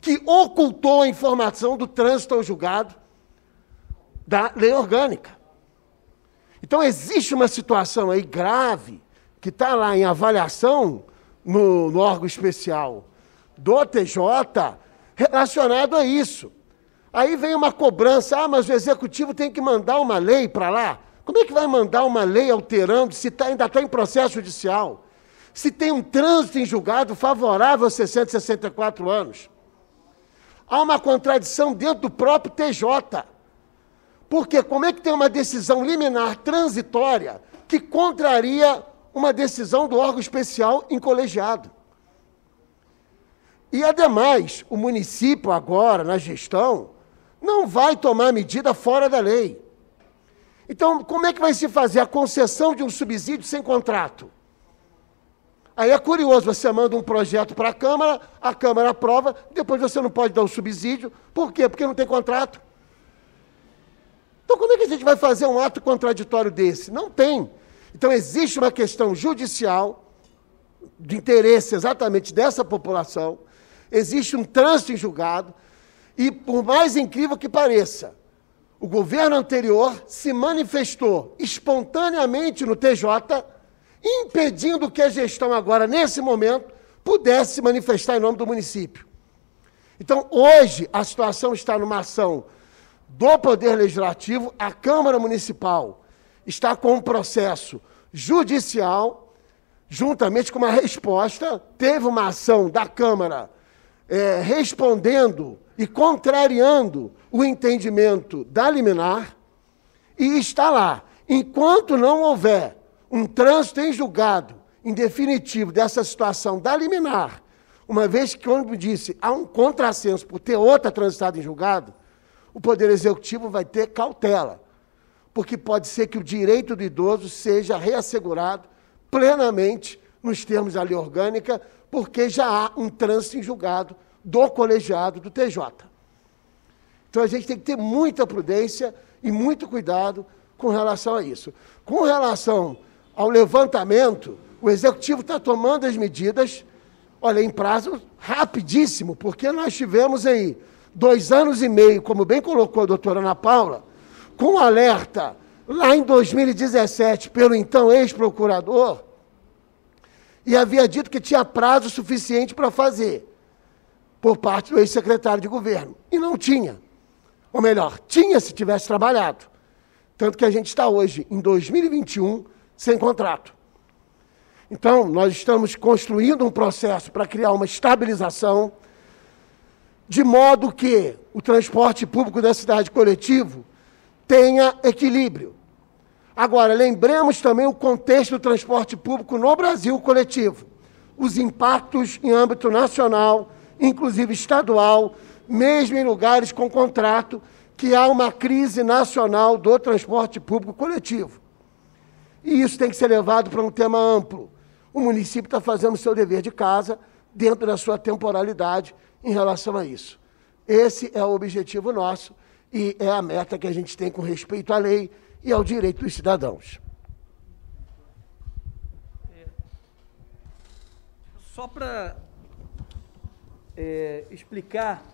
que ocultou a informação do trânsito ao julgado da lei orgânica. Então, existe uma situação aí grave, que está lá em avaliação no órgão especial do TJ, relacionado a isso. Aí vem uma cobrança, mas o executivo tem que mandar uma lei para lá. Como é que vai mandar uma lei alterando se ainda está em processo judicial? se tem um trânsito em julgado favorável aos 60 e 64 anos. Há uma contradição dentro do próprio TJ. Porque como é que tem uma decisão liminar transitória que contraria uma decisão do órgão especial em colegiado? E, ademais, o município agora, na gestão, não vai tomar medida fora da lei. Então, como é que vai se fazer a concessão de um subsídio sem contrato? Aí é curioso, você manda um projeto para a Câmara aprova, depois você não pode dar o subsídio. Por quê? Porque não tem contrato. Então, como é que a gente vai fazer um ato contraditório desse? Não tem. Então, existe uma questão judicial, de interesse exatamente dessa população, existe um trânsito em julgado, e, por mais incrível que pareça, o governo anterior se manifestou espontaneamente no TJ, impedindo que a gestão agora, nesse momento, pudesse se manifestar em nome do município. Então, hoje, a situação está numa ação do Poder Legislativo, a Câmara Municipal está com um processo judicial, juntamente com uma resposta, teve uma ação da Câmara respondendo e contrariando o entendimento da liminar, e está lá. Enquanto não houver um trânsito em julgado, em definitivo, dessa situação da liminar, uma vez que, como disse, há um contrassenso por ter outra transitada em julgado, o Poder Executivo vai ter cautela, porque pode ser que o direito do idoso seja reassegurado plenamente nos termos da lei orgânica, porque já há um trânsito em julgado do colegiado do TJ. Então, a gente tem que ter muita prudência e muito cuidado com relação a isso. Com relação ao levantamento, o Executivo está tomando as medidas, olha, em prazo rapidíssimo, porque nós tivemos aí 2 anos e meio, como bem colocou a doutora Ana Paula, com alerta lá em 2017 pelo então ex-procurador, e havia dito que tinha prazo suficiente para fazer, por parte do ex-secretário de governo, e não tinha. Ou melhor, tinha se tivesse trabalhado. Tanto que a gente está hoje, em 2021, sem contrato. Então, nós estamos construindo um processo para criar uma estabilização, de modo que o transporte público da cidade coletivo tenha equilíbrio. Agora, lembremos também o contexto do transporte público no Brasil coletivo. Os impactos em âmbito nacional, inclusive estadual, mesmo em lugares com contrato, que há uma crise nacional do transporte público coletivo. E isso tem que ser levado para um tema amplo. O município está fazendo o seu dever de casa, dentro da sua temporalidade, em relação a isso. Esse é o objetivo nosso e é a meta que a gente tem com respeito à lei e ao direito dos cidadãos. Só para explicar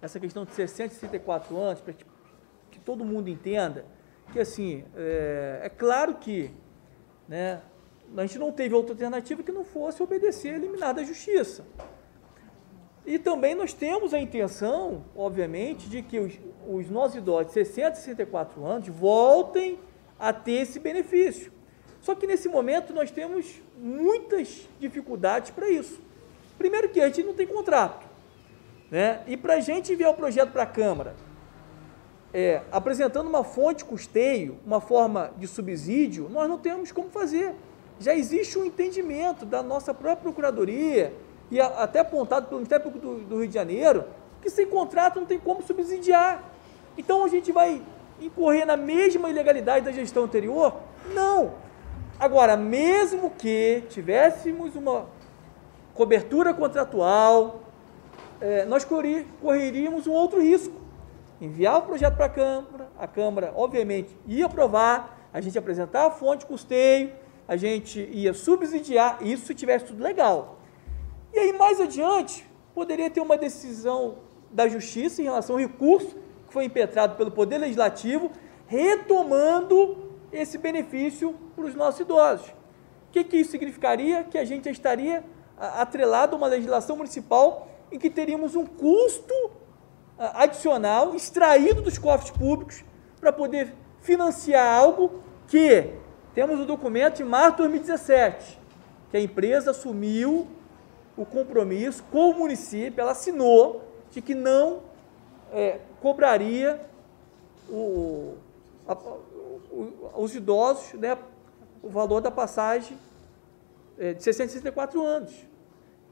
essa questão de 60 e 64 anos, para que todo mundo entenda que, assim, é claro que, né, a gente não teve outra alternativa que não fosse obedecer a liminar da justiça. E também nós temos a intenção, obviamente, de que os nossos idosos de 60 e 64 anos voltem a ter esse benefício. Só que, nesse momento, nós temos muitas dificuldades para isso. Primeiro que a gente não tem contrato, né? E para a gente enviar o projeto para a Câmara, apresentando uma fonte de custeio, uma forma de subsídio, nós não temos como fazer. Já existe um entendimento da nossa própria Procuradoria, e até apontado pelo Ministério Público do Rio de Janeiro, que sem contrato não tem como subsidiar. Então, a gente vai incorrer na mesma ilegalidade da gestão anterior? Não. Agora, mesmo que tivéssemos uma cobertura contratual, nós correríamos um outro risco. Enviar o projeto para a Câmara, obviamente, ia aprovar, a gente ia apresentar a fonte de custeio, a gente ia subsidiar, isso se tivesse tudo legal. E aí, mais adiante, poderia ter uma decisão da Justiça em relação ao recurso que foi impetrado pelo Poder Legislativo, retomando esse benefício para os nossos idosos. O que isso significaria? Que a gente já estaria atrelado a uma legislação municipal em que teríamos um custo adicional extraído dos cofres públicos para poder financiar algo que temos o documento de março de 2017. que a empresa assumiu o compromisso com o município, ela assinou de que não cobraria os idosos, né, o valor da passagem de 664 anos.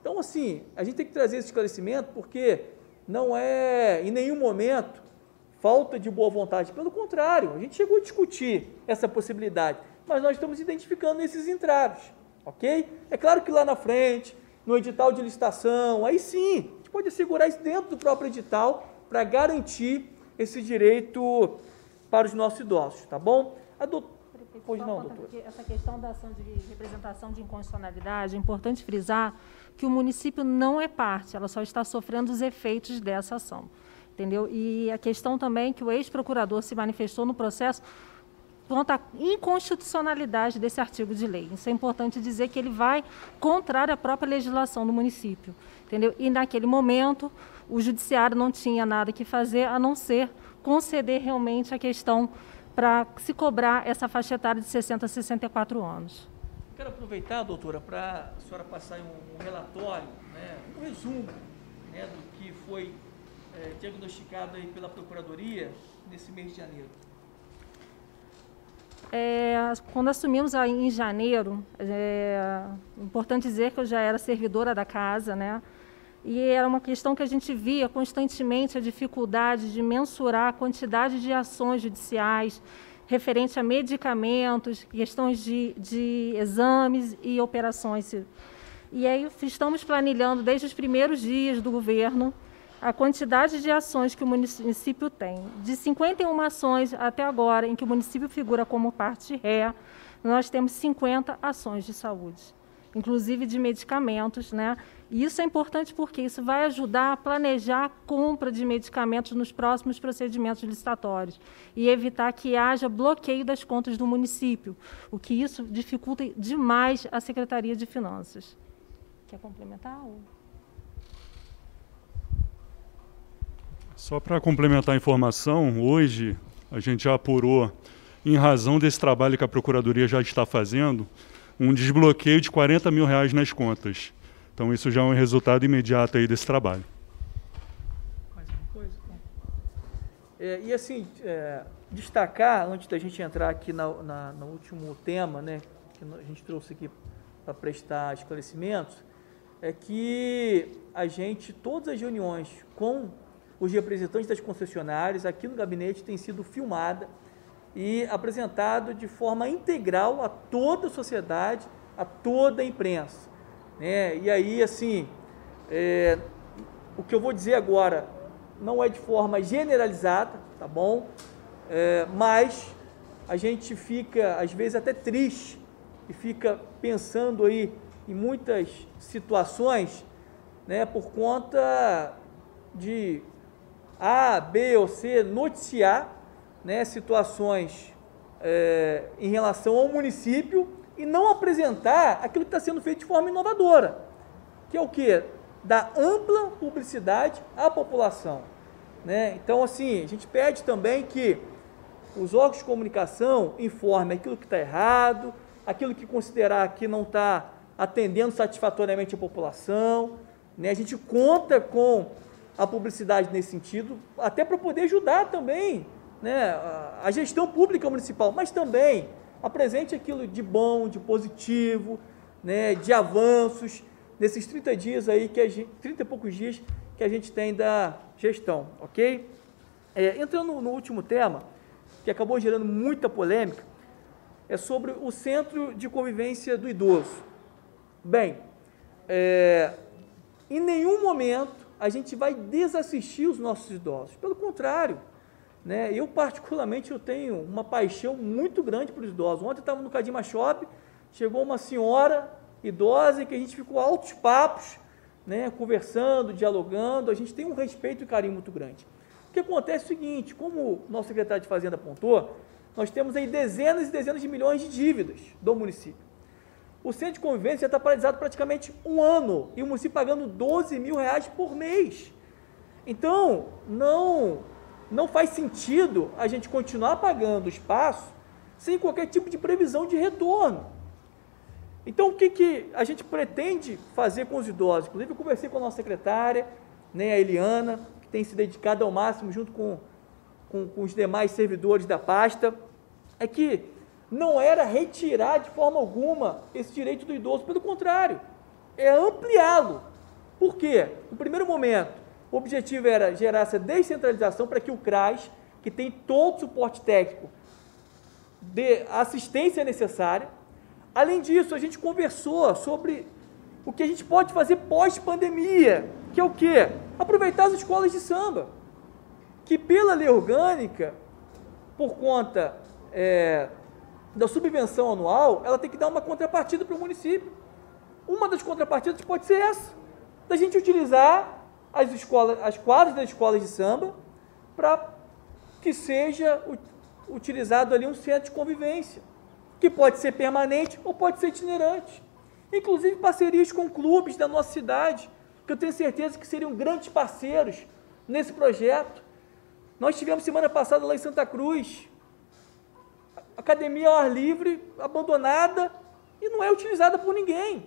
Então, assim, a gente tem que trazer esse esclarecimento porque não é, em nenhum momento, falta de boa vontade. Pelo contrário, a gente chegou a discutir essa possibilidade, mas nós estamos identificando esses entraves, ok? É claro que lá na frente, no edital de licitação, aí sim, a gente pode assegurar isso dentro do próprio edital para garantir esse direito para os nossos idosos, tá bom? Pois não, doutor. Essa questão da ação de representação de inconstitucionalidade, é importante frisar que o município não é parte, ela só está sofrendo os efeitos dessa ação, entendeu? E a questão também que o ex-procurador se manifestou no processo quanto à inconstitucionalidade desse artigo de lei. Isso é importante dizer que ele vai contrário à própria legislação do município, entendeu? E naquele momento o judiciário não tinha nada que fazer a não ser conceder realmente a questão para se cobrar essa faixa etária de 60 a 64 anos. Quero aproveitar, doutora, para a senhora passar um relatório, né, um resumo, né, do que foi diagnosticado aí pela Procuradoria nesse mês de janeiro. Quando assumimos em janeiro, é importante dizer que eu já era servidora da casa, né? E era uma questão que a gente via constantemente a dificuldade de mensurar a quantidade de ações judiciais referente a medicamentos, questões de exames e operações. E aí estamos planilhando desde os primeiros dias do governo a quantidade de ações que o município tem. De 51 ações até agora, em que o município figura como parte ré, nós temos 50 ações de saúde, inclusive de medicamentos, né? E isso é importante porque isso vai ajudar a planejar a compra de medicamentos nos próximos procedimentos licitatórios e evitar que haja bloqueio das contas do município, o que isso dificulta demais a Secretaria de Finanças. Quer complementar? Só para complementar a informação, hoje a gente já apurou, em razão desse trabalho que a Procuradoria já está fazendo, um desbloqueio de R$40 mil nas contas. Então, isso já é um resultado imediato aí desse trabalho. Mais uma coisa? E assim, destacar, antes da gente entrar aqui no último tema, né, que a gente trouxe aqui para prestar esclarecimentos, é que a gente, todas as reuniões com os representantes das concessionárias aqui no gabinete têm sido filmada e apresentado de forma integral a toda a sociedade, a toda a imprensa. Né? E aí, assim, o que eu vou dizer agora não é de forma generalizada, tá bom? Mas a gente fica, às vezes, até triste e fica pensando aí em muitas situações, né, por conta de A, B ou C noticiar, né, situações em relação ao município e não apresentar aquilo que está sendo feito de forma inovadora, que é o quê? Dar ampla publicidade à população. Né? Então, assim, a gente pede também que os órgãos de comunicação informem aquilo que está errado, aquilo que considerar que não está atendendo satisfatoriamente a população. Né? A gente conta com a publicidade nesse sentido, até para poder ajudar também, né, a gestão pública municipal, mas também apresente aquilo de bom, de positivo, né, de avanços, nesses 30 dias aí, 30 e poucos dias que a gente tem da gestão, ok? Entrando no último tema, que acabou gerando muita polêmica, é sobre o Centro de Convivência do Idoso. Bem, em nenhum momento a gente vai desassistir os nossos idosos, pelo contrário, né? Eu particularmente eu tenho uma paixão muito grande por idosos. Ontem eu estava no Cadima Shopping, chegou uma senhora idosa que a gente ficou altos papos, né, conversando, dialogando, a gente tem um respeito e carinho muito grande. O que acontece é o seguinte, como o nosso secretário de Fazenda apontou, nós temos aí dezenas e dezenas de milhões de dívidas do município. O Centro de Convivência já está paralisado praticamente um ano, e o município pagando R$12 mil por mês. Então, não faz sentido a gente continuar pagando o espaço sem qualquer tipo de previsão de retorno. Então, o que a gente pretende fazer com os idosos? Inclusive, eu conversei com a nossa secretária, né, a Eliana, que tem se dedicado ao máximo, junto com os demais servidores da pasta, é que não era retirar de forma alguma esse direito do idoso, pelo contrário, é ampliá-lo. Por quê? No primeiro momento, o objetivo era gerar essa descentralização para que o CRAS, que tem todo o suporte técnico, dê a assistência necessária. Além disso, a gente conversou sobre o que a gente pode fazer pós-pandemia, que é o quê? Aproveitar as escolas de samba, que pela lei orgânica, por conta da subvenção anual, ela tem que dar uma contrapartida para o município. Uma das contrapartidas pode ser essa, da gente utilizar as quadras das escolas de samba para que seja utilizado ali um centro de convivência, que pode ser permanente ou pode ser itinerante. Inclusive parcerias com clubes da nossa cidade, que eu tenho certeza que seriam grandes parceiros nesse projeto. Nós tivemos semana passada lá em Santa Cruz, academia ao ar livre, abandonada, e não é utilizada por ninguém.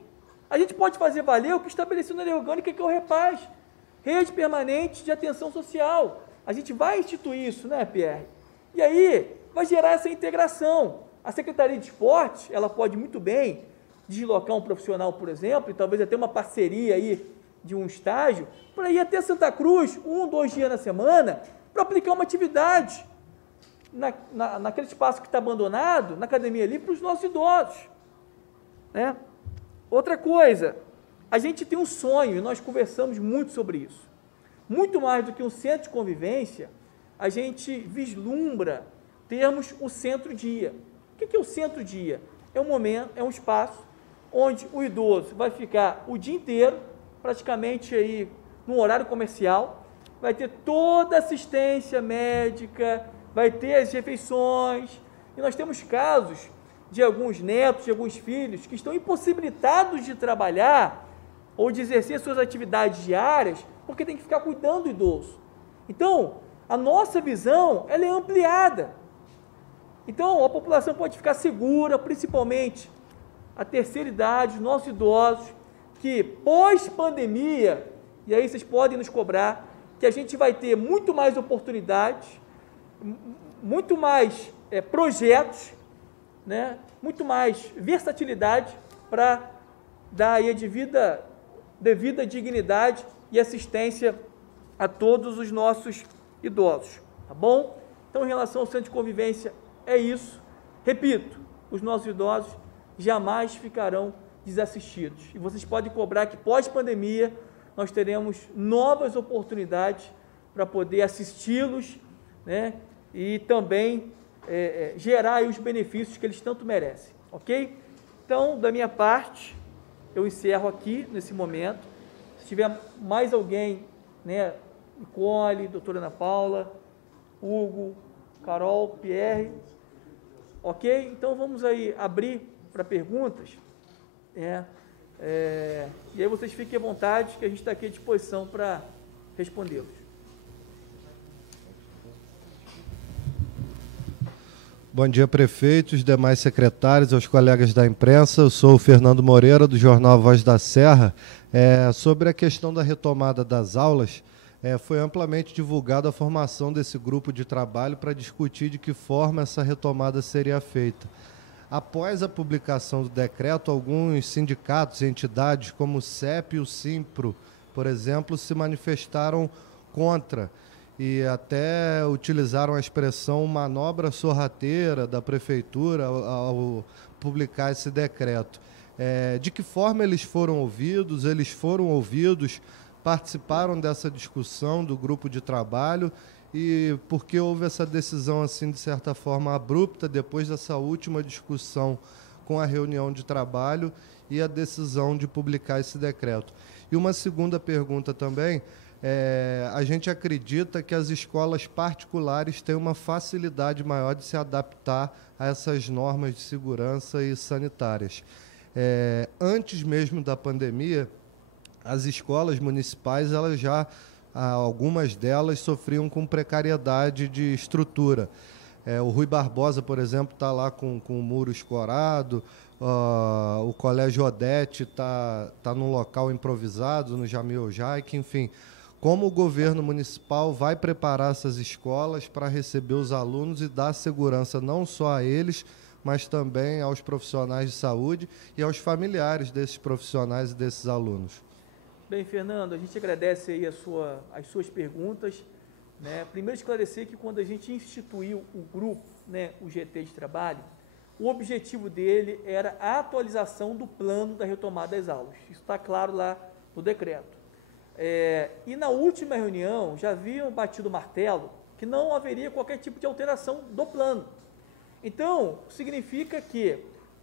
A gente pode fazer valer o que estabeleceu na lei orgânica, que é o REPAS, Rede Permanente de Atenção Social. A gente vai instituir isso, né, Pierre? E aí vai gerar essa integração. A Secretaria de Esporte, ela pode muito bem deslocar um profissional, por exemplo, e talvez até uma parceria aí de um estágio, para ir até Santa Cruz, 1, 2 dias na semana, para aplicar uma atividade naquele espaço que está abandonado, na academia ali, para os nossos idosos, né? Outra coisa, a gente tem um sonho, e nós conversamos muito sobre isso. Muito mais do que um centro de convivência, a gente vislumbra termos um centro-dia. O que é o centro-dia? É um momento, é um espaço onde o idoso vai ficar o dia inteiro, praticamente aí no horário comercial, vai ter toda a assistência médica, vai ter as refeições, e nós temos casos de alguns netos, de alguns filhos, que estão impossibilitados de trabalhar ou de exercer suas atividades diárias, porque tem que ficar cuidando do idoso. Então, a nossa visão, ela é ampliada. Então, a população pode ficar segura, principalmente a terceira idade, os nossos idosos, que pós-pandemia, e aí vocês podem nos cobrar, que a gente vai ter muito mais oportunidades, muito mais projetos, né? Muito mais versatilidade para dar aí a devida dignidade e assistência a todos os nossos idosos, tá bom? Então, em relação ao centro de convivência, é isso. Repito, os nossos idosos jamais ficarão desassistidos. E vocês podem cobrar que pós-pandemia nós teremos novas oportunidades para poder assisti-los, né? E também gerar aí os benefícios que eles tanto merecem, ok? Então, da minha parte, eu encerro aqui nesse momento. Se tiver mais alguém, né, Nicole, doutora Ana Paula, Hugo, Carol, Pierre, ok? Então, vamos aí abrir para perguntas, e aí vocês fiquem à vontade, que a gente está aqui à disposição para respondê-los. Bom dia, prefeitos, demais secretários, aos colegas da imprensa. Eu sou o Fernando Moreira, do jornal Voz da Serra. Sobre a questão da retomada das aulas, foi amplamente divulgada a formação desse grupo de trabalho para discutir de que forma essa retomada seria feita. Após a publicação do decreto, alguns sindicatos e entidades, como o CEP e o Simpro, por exemplo, se manifestaram contra e até utilizaram a expressão manobra sorrateira da prefeitura ao publicar esse decreto. De que forma eles foram ouvidos? Eles foram ouvidos, participaram dessa discussão do grupo de trabalho, e por que houve essa decisão, assim, de certa forma abrupta, depois dessa última discussão com a reunião de trabalho e a decisão de publicar esse decreto? E uma segunda pergunta também, a gente acredita que as escolas particulares têm uma facilidade maior de se adaptar a essas normas de segurança e sanitárias. Antes mesmo da pandemia, as escolas municipais, elas já, algumas delas sofriam com precariedade de estrutura. O Rui Barbosa, por exemplo, está lá com o muro escorado, o Colégio Odete está num local improvisado, no Jamil Jaik, enfim. Como o governo municipal vai preparar essas escolas para receber os alunos e dar segurança não só a eles, mas também aos profissionais de saúde e aos familiares desses profissionais e desses alunos? Bem, Fernando, a gente agradece aí as suas perguntas. Né? Primeiro, esclarecer que quando a gente instituiu o grupo, né, o GT de trabalho, o objetivo dele era a atualização do plano da retomada das aulas. Isso está claro lá no decreto. E na última reunião, já haviam batido o martelo que não haveria qualquer tipo de alteração do plano. Então, significa que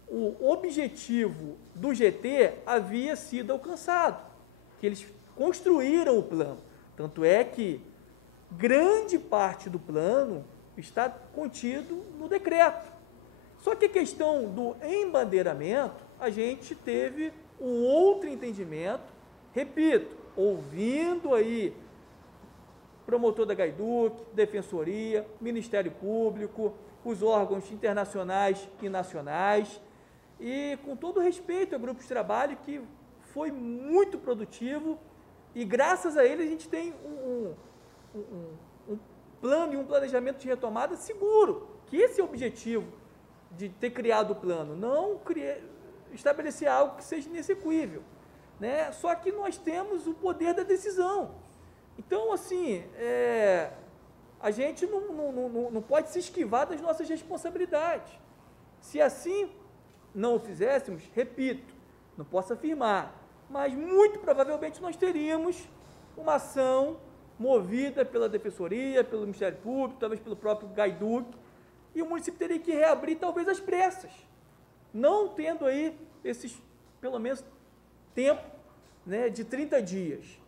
o objetivo do GT havia sido alcançado, que eles construíram o plano. Tanto é que grande parte do plano está contido no decreto. Só que a questão do embandeiramento, a gente teve um outro entendimento, repito, ouvindo aí promotor da Gaiduc, Defensoria, Ministério Público, os órgãos internacionais e nacionais, e com todo respeito ao grupo de trabalho que foi muito produtivo, e graças a ele a gente tem um plano e um planejamento de retomada seguro, que esse é o objetivo de ter criado o plano, não estabelecer algo que seja inexequível, né? Só que nós temos o poder da decisão. Então, assim, a gente não pode se esquivar das nossas responsabilidades. Se assim não o fizéssemos, repito, não posso afirmar, mas muito provavelmente nós teríamos uma ação movida pela Defensoria, pelo Ministério Público, talvez pelo próprio Gaiduc, e o município teria que reabrir talvez às pressas, não tendo aí esses, pelo menos, tempo, né, de 30 dias.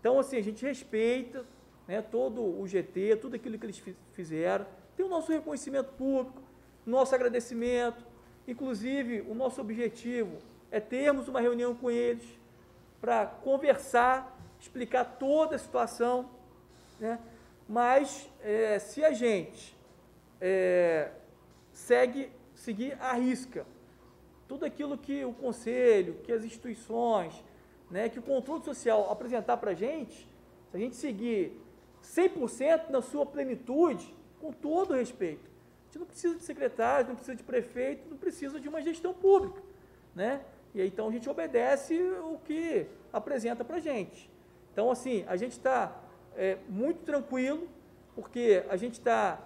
Então, assim, a gente respeita, né, todo o GT, tudo aquilo que eles fizeram, tem o nosso reconhecimento público, nosso agradecimento, inclusive o nosso objetivo é termos uma reunião com eles para conversar, explicar toda a situação, né? Mas se a gente seguir à risca tudo aquilo que o Conselho, que as instituições, né, que o controle social apresentar para a gente, se a gente seguir 100% na sua plenitude, com todo respeito, a gente não precisa de secretário, não precisa de prefeito, não precisa de uma gestão pública, né? E aí, então a gente obedece o que apresenta para a gente. Então, assim, a gente está muito tranquilo, porque a gente está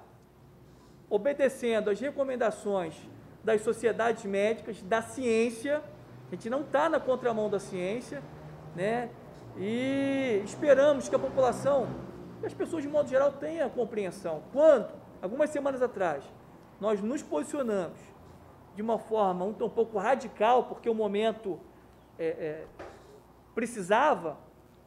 obedecendo as recomendações das sociedades médicas, da ciência, a gente não está na contramão da ciência, né? E esperamos que a população, que as pessoas de modo geral tenham a compreensão. Quando, algumas semanas atrás, nós nos posicionamos de uma forma um pouco radical, porque o momento precisava,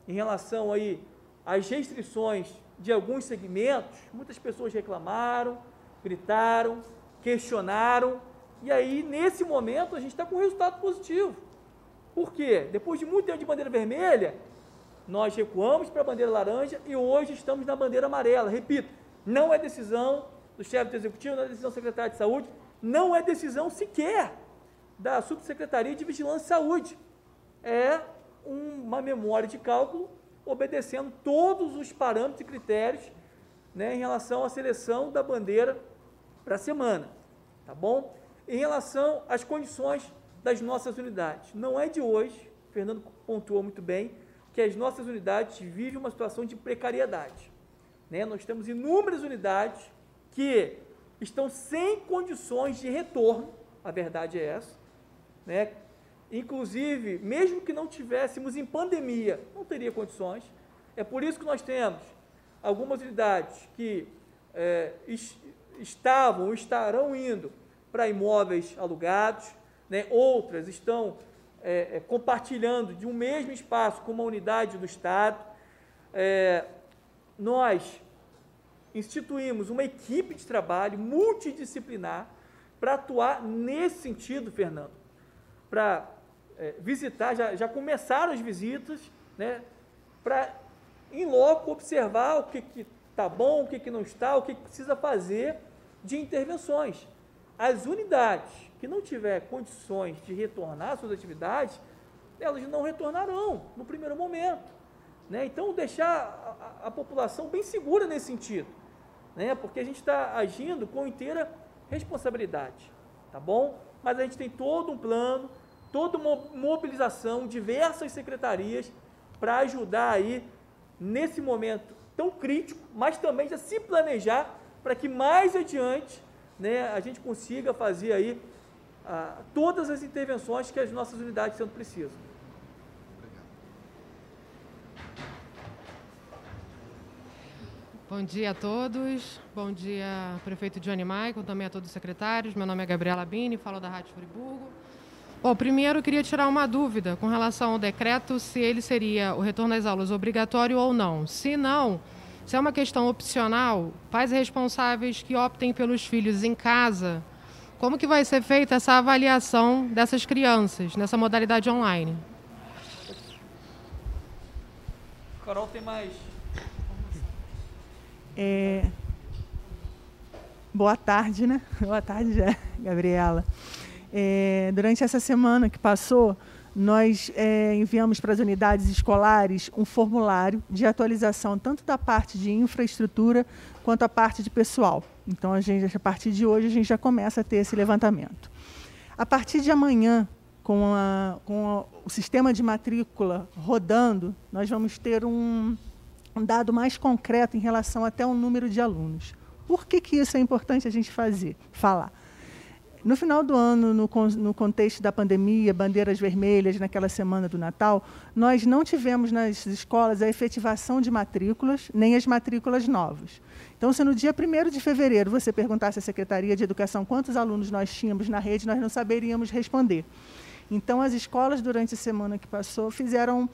em relação aí às restrições de alguns segmentos, muitas pessoas reclamaram, gritaram, questionaram, e aí, nesse momento, a gente está com um resultado positivo. Por quê? Depois de muito tempo de bandeira vermelha, nós recuamos para a bandeira laranja e hoje estamos na bandeira amarela. Repito, não é decisão do chefe do executivo, não é decisão do secretário de saúde, não é decisão sequer da subsecretaria de Vigilância e Saúde. É uma memória de cálculo obedecendo todos os parâmetros e critérios, né, em relação à seleção da bandeira para a semana, tá bom? Em relação às condições das nossas unidades, não é de hoje, o Fernando pontuou muito bem, que as nossas unidades vivem uma situação de precariedade, né? Nós temos inúmeras unidades que estão sem condições de retorno, a verdade é essa, né? Inclusive, mesmo que não tivéssemos em pandemia, não teria condições. É por isso que nós temos algumas unidades que estavam ou estarão indo para imóveis alugados, né? Outras estão compartilhando de um mesmo espaço com uma unidade do Estado. Nós instituímos uma equipe de trabalho multidisciplinar para atuar nesse sentido, Fernando, para visitar, já começaram as visitas, né, para, em loco, observar o que está bom, o que não está, o que precisa fazer de intervenções. As unidades que não tiver condições de retornar às suas atividades, elas não retornarão no primeiro momento, né? Então, deixar a população bem segura nesse sentido, né? Porque a gente está agindo com inteira responsabilidade, tá bom? Mas a gente tem todo um plano, toda uma mobilização, diversas secretarias para ajudar aí nesse momento tão crítico, mas também já se planejar para que mais adiante, né, a gente consiga fazer aí todas as intervenções que as nossas unidades sendo precisam. Bom dia a todos, bom dia prefeito Johnny Maicon, também a todos os secretários. Meu nome é Gabriela Bini, falo da Rádio Friburgo. Bom, primeiro eu queria tirar uma dúvida com relação ao decreto, se ele seria o retorno às aulas obrigatório ou não. Se não, se é uma questão opcional, pais responsáveis que optem pelos filhos em casa, como que vai ser feita essa avaliação dessas crianças nessa modalidade online? Carol, tem mais? Boa tarde, né? Boa tarde, Gabriela. Durante essa semana que passou, nós enviamos para as unidades escolares um formulário de atualização, tanto da parte de infraestrutura quanto a parte de pessoal. Então, a partir de hoje, a gente já começa a ter esse levantamento. A partir de amanhã, com o sistema de matrícula rodando, nós vamos ter um dado mais concreto em relação até o número de alunos. Por que isso é importante a gente falar? No final do ano, no contexto da pandemia, bandeiras vermelhas, naquela semana do Natal, nós não tivemos nas escolas a efetivação de matrículas, nem as matrículas novas. Então, se no dia 1º de fevereiro você perguntasse à Secretaria de Educação quantos alunos nós tínhamos na rede, nós não saberíamos responder. Então, as escolas, durante a semana que passou, fizeram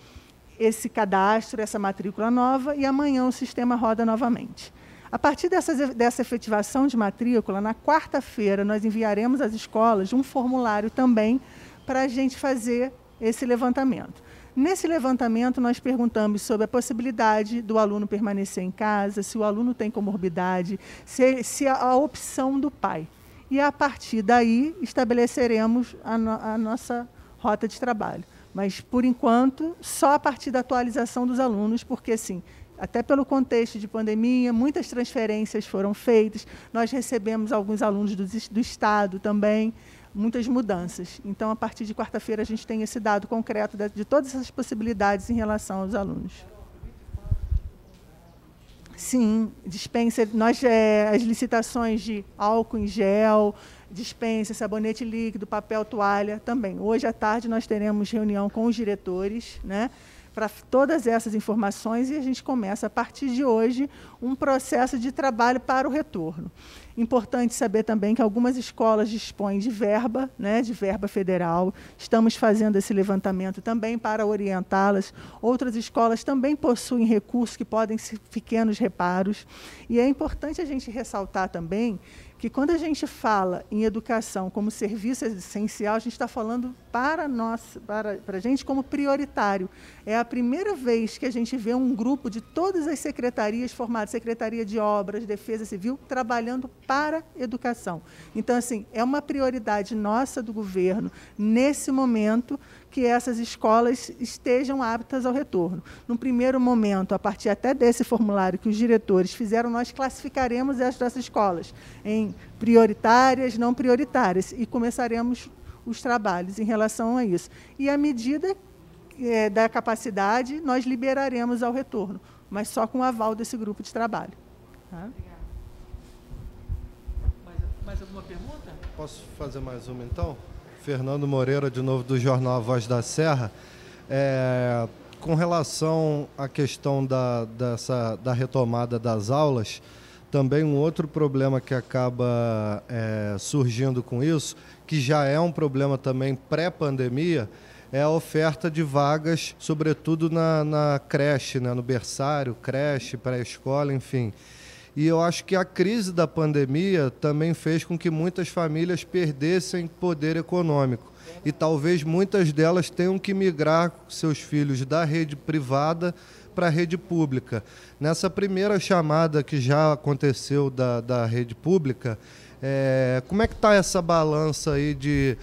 esse cadastro, essa matrícula nova, e amanhã o sistema roda novamente. A partir dessa efetivação de matrícula, na quarta-feira, nós enviaremos às escolas um formulário também para a gente fazer esse levantamento. Nesse levantamento, nós perguntamos sobre a possibilidade do aluno permanecer em casa, se o aluno tem comorbidade, se a opção do pai. E, a partir daí, estabeleceremos a nossa rota de trabalho. Mas, por enquanto, só a partir da atualização dos alunos, porque, assim, até pelo contexto de pandemia, muitas transferências foram feitas, nós recebemos alguns alunos do Estado também, muitas mudanças. Então, a partir de quarta-feira, a gente tem esse dado concreto de todas essas possibilidades em relação aos alunos. Sim, dispensa, as licitações de álcool em gel, dispensa, sabonete líquido, papel toalha também. Hoje à tarde nós teremos reunião com os diretores, né, para todas essas informações, e a gente começa, a partir de hoje, um processo de trabalho para o retorno. Importante saber também que algumas escolas dispõem de verba, né, de verba federal. Estamos fazendo esse levantamento também para orientá-las. Outras escolas também possuem recursos que podem ser pequenos reparos. E é importante a gente ressaltar também que, quando a gente fala em educação como serviço essencial, a gente está falando para a gente como prioritário. É a primeira vez que a gente vê um grupo de todas as secretarias formadas, Secretaria de Obras, Defesa Civil, trabalhando para a educação. Então, assim, é uma prioridade nossa do governo, nesse momento, que essas escolas estejam aptas ao retorno. No primeiro momento, a partir até desse formulário que os diretores fizeram, nós classificaremos essas escolas em prioritárias, não prioritárias, e começaremos os trabalhos em relação a isso. E, à medida da capacidade, nós liberaremos ao retorno, mas só com o aval desse grupo de trabalho. Tá? Mais alguma pergunta? Posso fazer mais uma, então? Fernando Moreira, de novo, do jornal A Voz da Serra. Com relação à questão da retomada das aulas, também um outro problema que acaba surgindo com isso, que já é um problema também pré-pandemia, é a oferta de vagas, sobretudo na creche, né, no berçário, creche, pré-escola, enfim. E eu acho que a crise da pandemia também fez com que muitas famílias perdessem poder econômico. E talvez muitas delas tenham que migrar seus filhos da rede privada para a rede pública. Nessa primeira chamada que já aconteceu da rede pública, Como é que está essa balança aí de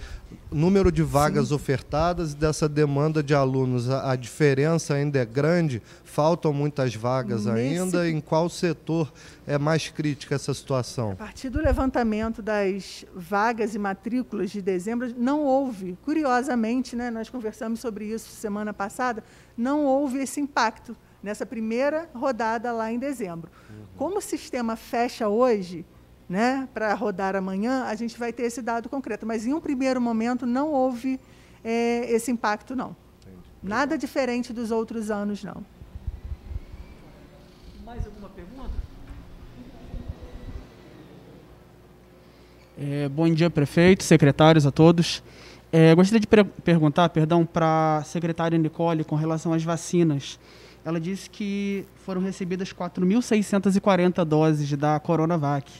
número de vagas ofertadas e dessa demanda de alunos? A diferença ainda é grande? Faltam muitas vagas ainda? Em qual setor é mais crítica essa situação? A partir do levantamento das vagas e matrículas de dezembro, não houve, curiosamente, né, nós conversamos sobre isso semana passada, não houve esse impacto nessa primeira rodada lá em dezembro. Como o sistema fecha hoje, né, para rodar amanhã, a gente vai ter esse dado concreto. Mas, em um primeiro momento, não houve esse impacto, não. Entendi. Nada diferente dos outros anos, não. Mais alguma pergunta? Bom dia, prefeito, secretários, a todos. Gostaria de perguntar, para a secretária Nicole, com relação às vacinas. Ela disse que foram recebidas 4.640 doses da Coronavac.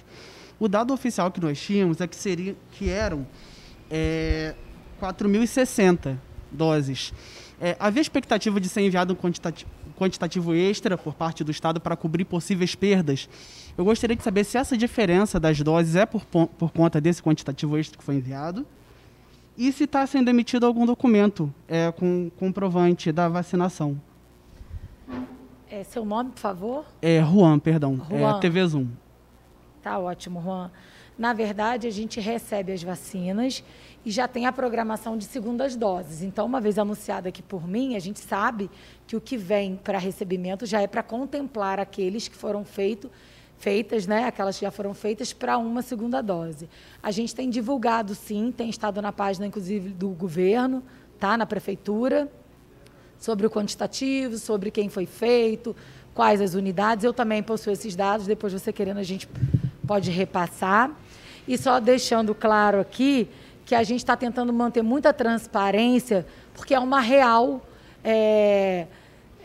O dado oficial que nós tínhamos é que eram 4.060 doses. Havia expectativa de ser enviado um quantitativo extra por parte do Estado para cobrir possíveis perdas. Eu gostaria de saber se essa diferença das doses é por conta desse quantitativo extra que foi enviado e se está sendo emitido algum documento com comprovante da vacinação. Seu nome, por favor? Juan, perdão. Juan. TV Zoom. Tá ótimo, Juan. Na verdade, a gente recebe as vacinas e já tem a programação de segundas doses. Então, uma vez anunciada aqui por mim, a gente sabe que o que vem para recebimento já é para contemplar aqueles que foram feitas, né? Aquelas que já foram feitas para uma segunda dose. A gente tem divulgado, sim, tem estado na página, inclusive, do governo, tá? Na prefeitura, sobre o quantitativo, sobre quem foi feito, quais as unidades. Eu também possuo esses dados, depois você querendo a gente pode repassar. E só deixando claro aqui que a gente está tentando manter muita transparência, porque é uma real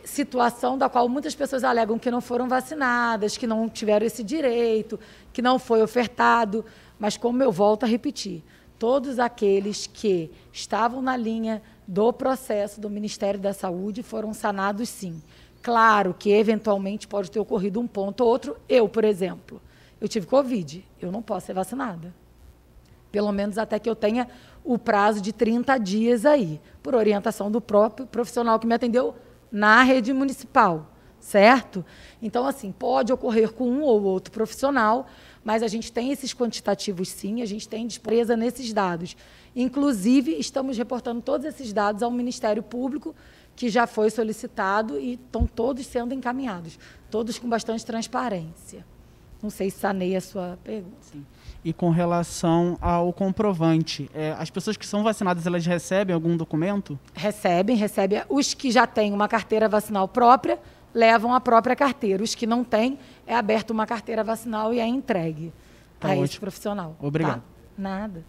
situação da qual muitas pessoas alegam que não foram vacinadas, que não tiveram esse direito, que não foi ofertado. Mas, como eu volto a repetir, todos aqueles que estavam na linha do processo do Ministério da Saúde foram sanados, sim. Claro que, eventualmente, pode ter ocorrido um ponto ou outro. Eu, por exemplo, eu tive Covid, eu não posso ser vacinada. Pelo menos até que eu tenha o prazo de 30 dias aí, por orientação do próprio profissional que me atendeu na rede municipal, certo? Então, assim, pode ocorrer com um ou outro profissional, mas a gente tem esses quantitativos, sim, a gente tem dispresa nesses dados. Inclusive, estamos reportando todos esses dados ao Ministério Público, que já foi solicitado e estão todos sendo encaminhados, todos com bastante transparência. Não sei se sanei a sua pergunta. Sim. E com relação ao comprovante, as pessoas que são vacinadas, elas recebem algum documento? Recebem. Os que já têm uma carteira vacinal própria, levam a própria carteira. Os que não têm, é aberta uma carteira vacinal e é entregue a esse profissional. Obrigado. Tá? Nada.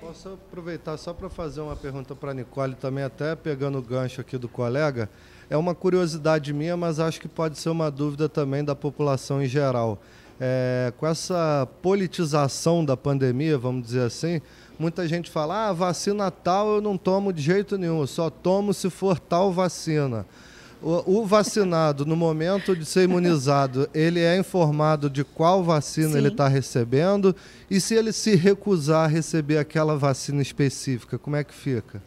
Posso aproveitar só para fazer uma pergunta para a Nicole, também até pegando o gancho aqui do colega. É uma curiosidade minha, mas acho que pode ser uma dúvida também da população em geral. Com essa politização da pandemia, vamos dizer assim, muita gente fala, vacina tal eu não tomo de jeito nenhum, eu só tomo se for tal vacina. O vacinado, no momento de ser imunizado, ele é informado de qual vacina Sim. ele está recebendo, e se ele se recusar a receber aquela vacina específica, como é que fica?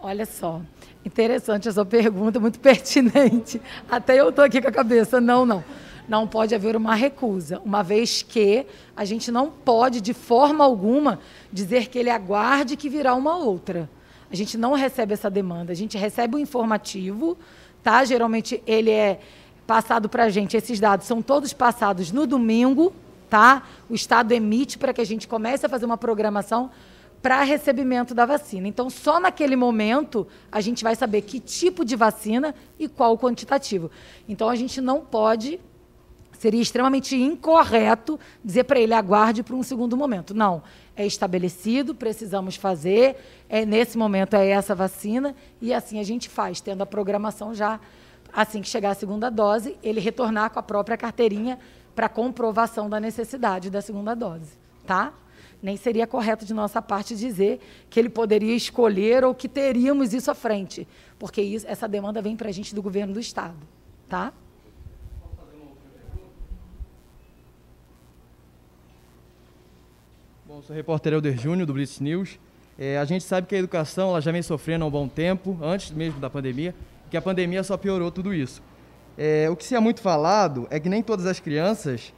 Olha só, interessante essa pergunta, muito pertinente. Até eu estou aqui com a cabeça, não pode haver uma recusa, uma vez que a gente não pode, de forma alguma, dizer que ele aguarde que virá uma outra. A gente não recebe essa demanda, a gente recebe o informativo, tá? Geralmente ele é passado para a gente, esses dados são todos passados no domingo, tá? O Estado emite para que a gente comece a fazer uma programação para recebimento da vacina. Então, só naquele momento, a gente vai saber que tipo de vacina e qual o quantitativo. Então, a gente não pode, seria extremamente incorreto dizer para ele aguarde para um segundo momento. Não, é estabelecido, precisamos fazer, nesse momento é essa vacina, e assim a gente faz, tendo a programação já, assim que chegar a segunda dose, ele retornar com a própria carteirinha para comprovação da necessidade da segunda dose, tá? Nem seria correto de nossa parte dizer que ele poderia escolher ou que teríamos isso à frente, porque essa demanda vem para a gente do governo do Estado, tá? Bom, sou o repórter Helder Júnior, do Blitz News. A gente sabe que a educação ela já vem sofrendo há um bom tempo, antes mesmo da pandemia, que a pandemia só piorou tudo isso. O que se é muito falado é que nem todas as crianças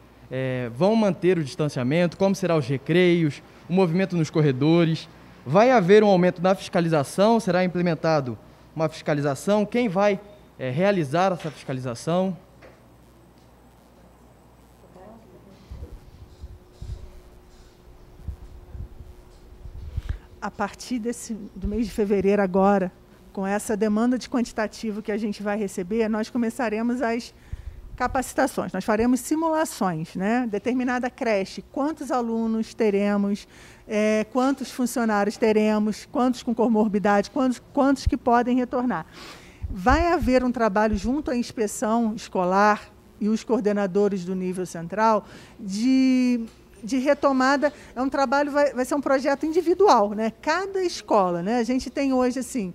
vão manter o distanciamento, como serão os recreios, o movimento nos corredores. Vai haver um aumento na fiscalização? Será implementado uma fiscalização? Quem vai realizar essa fiscalização? A partir do mês de fevereiro agora, com essa demanda de quantitativo que a gente vai receber, nós começaremos as capacitações. Nós faremos simulações, né? Determinada creche, quantos alunos teremos, quantos funcionários teremos, quantos com comorbidade, quantos que podem retornar. Vai haver um trabalho junto à inspeção escolar e os coordenadores do nível central de retomada. É um trabalho, vai ser um projeto individual, né? Cada escola, né? A gente tem hoje, assim,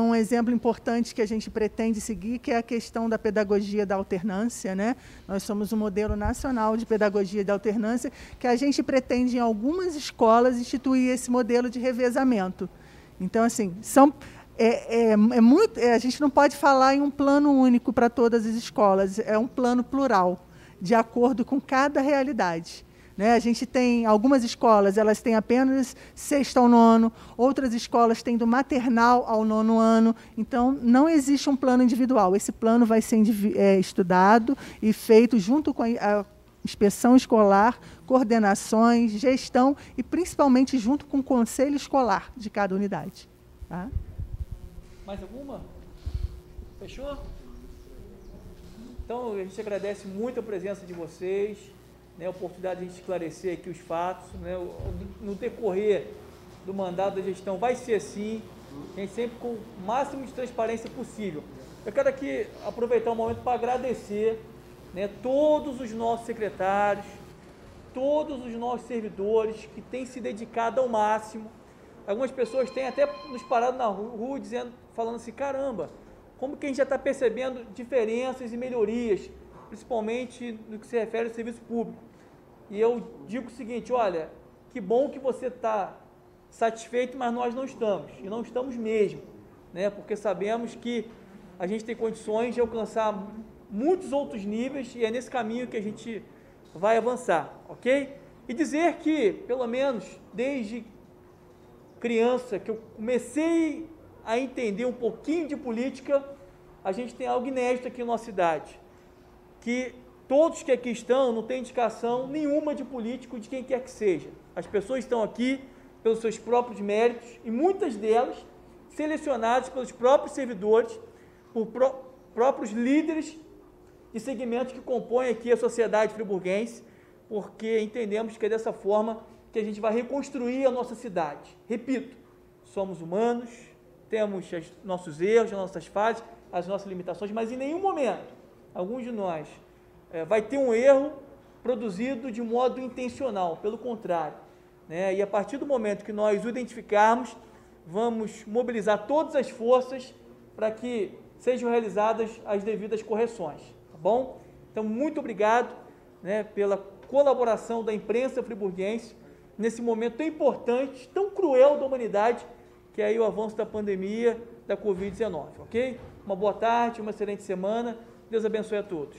um exemplo importante que a gente pretende seguir, que é a questão da pedagogia da alternância, né? Nós somos um modelo nacional de pedagogia da alternância, que a gente pretende, em algumas escolas, instituir esse modelo de revezamento. Então, assim, a gente não pode falar em um plano único para todas as escolas, é um plano plural, de acordo com cada realidade. A gente tem algumas escolas, elas têm apenas 6º ao 9º, outras escolas têm do maternal ao 9º ano, então não existe um plano individual. Esse plano vai ser estudado e feito junto com a inspeção escolar, coordenações, gestão e principalmente junto com o conselho escolar de cada unidade. Tá? Mais alguma? Fechou? Então, a gente agradece muito a presença de vocês, a oportunidade de a gente esclarecer aqui os fatos, no decorrer do mandato da gestão vai ser assim, a gente sempre com o máximo de transparência possível. Eu quero aqui aproveitar o momento para agradecer todos os nossos secretários, todos os nossos servidores que têm se dedicado ao máximo. Algumas pessoas têm até nos parado na rua falando assim, caramba, como que a gente já está percebendo diferenças e melhorias, principalmente no que se refere ao serviço público. E eu digo o seguinte, olha, que bom que você está satisfeito, mas nós não estamos, e não estamos mesmo, porque sabemos que a gente tem condições de alcançar muitos outros níveis e é nesse caminho que a gente vai avançar, ok? E dizer que, pelo menos desde criança, que eu comecei a entender um pouquinho de política, a gente tem algo inédito aqui na nossa cidade, que todos que aqui estão não têm indicação nenhuma de político, de quem quer que seja. As pessoas estão aqui pelos seus próprios méritos e muitas delas selecionadas pelos próprios servidores, por próprios líderes de segmentos que compõem aqui a sociedade friburguense, porque entendemos que é dessa forma que a gente vai reconstruir a nossa cidade. Repito, somos humanos, temos os nossos erros, as nossas falhas, as nossas limitações, mas em nenhum momento alguns de nós vai ter um erro produzido de modo intencional, pelo contrário. E a partir do momento que nós o identificarmos, vamos mobilizar todas as forças para que sejam realizadas as devidas correções, tá bom? Então, muito obrigado pela colaboração da imprensa friburguense nesse momento tão importante, tão cruel da humanidade, que é aí o avanço da pandemia da Covid-19, ok? Uma boa tarde, uma excelente semana, Deus abençoe a todos.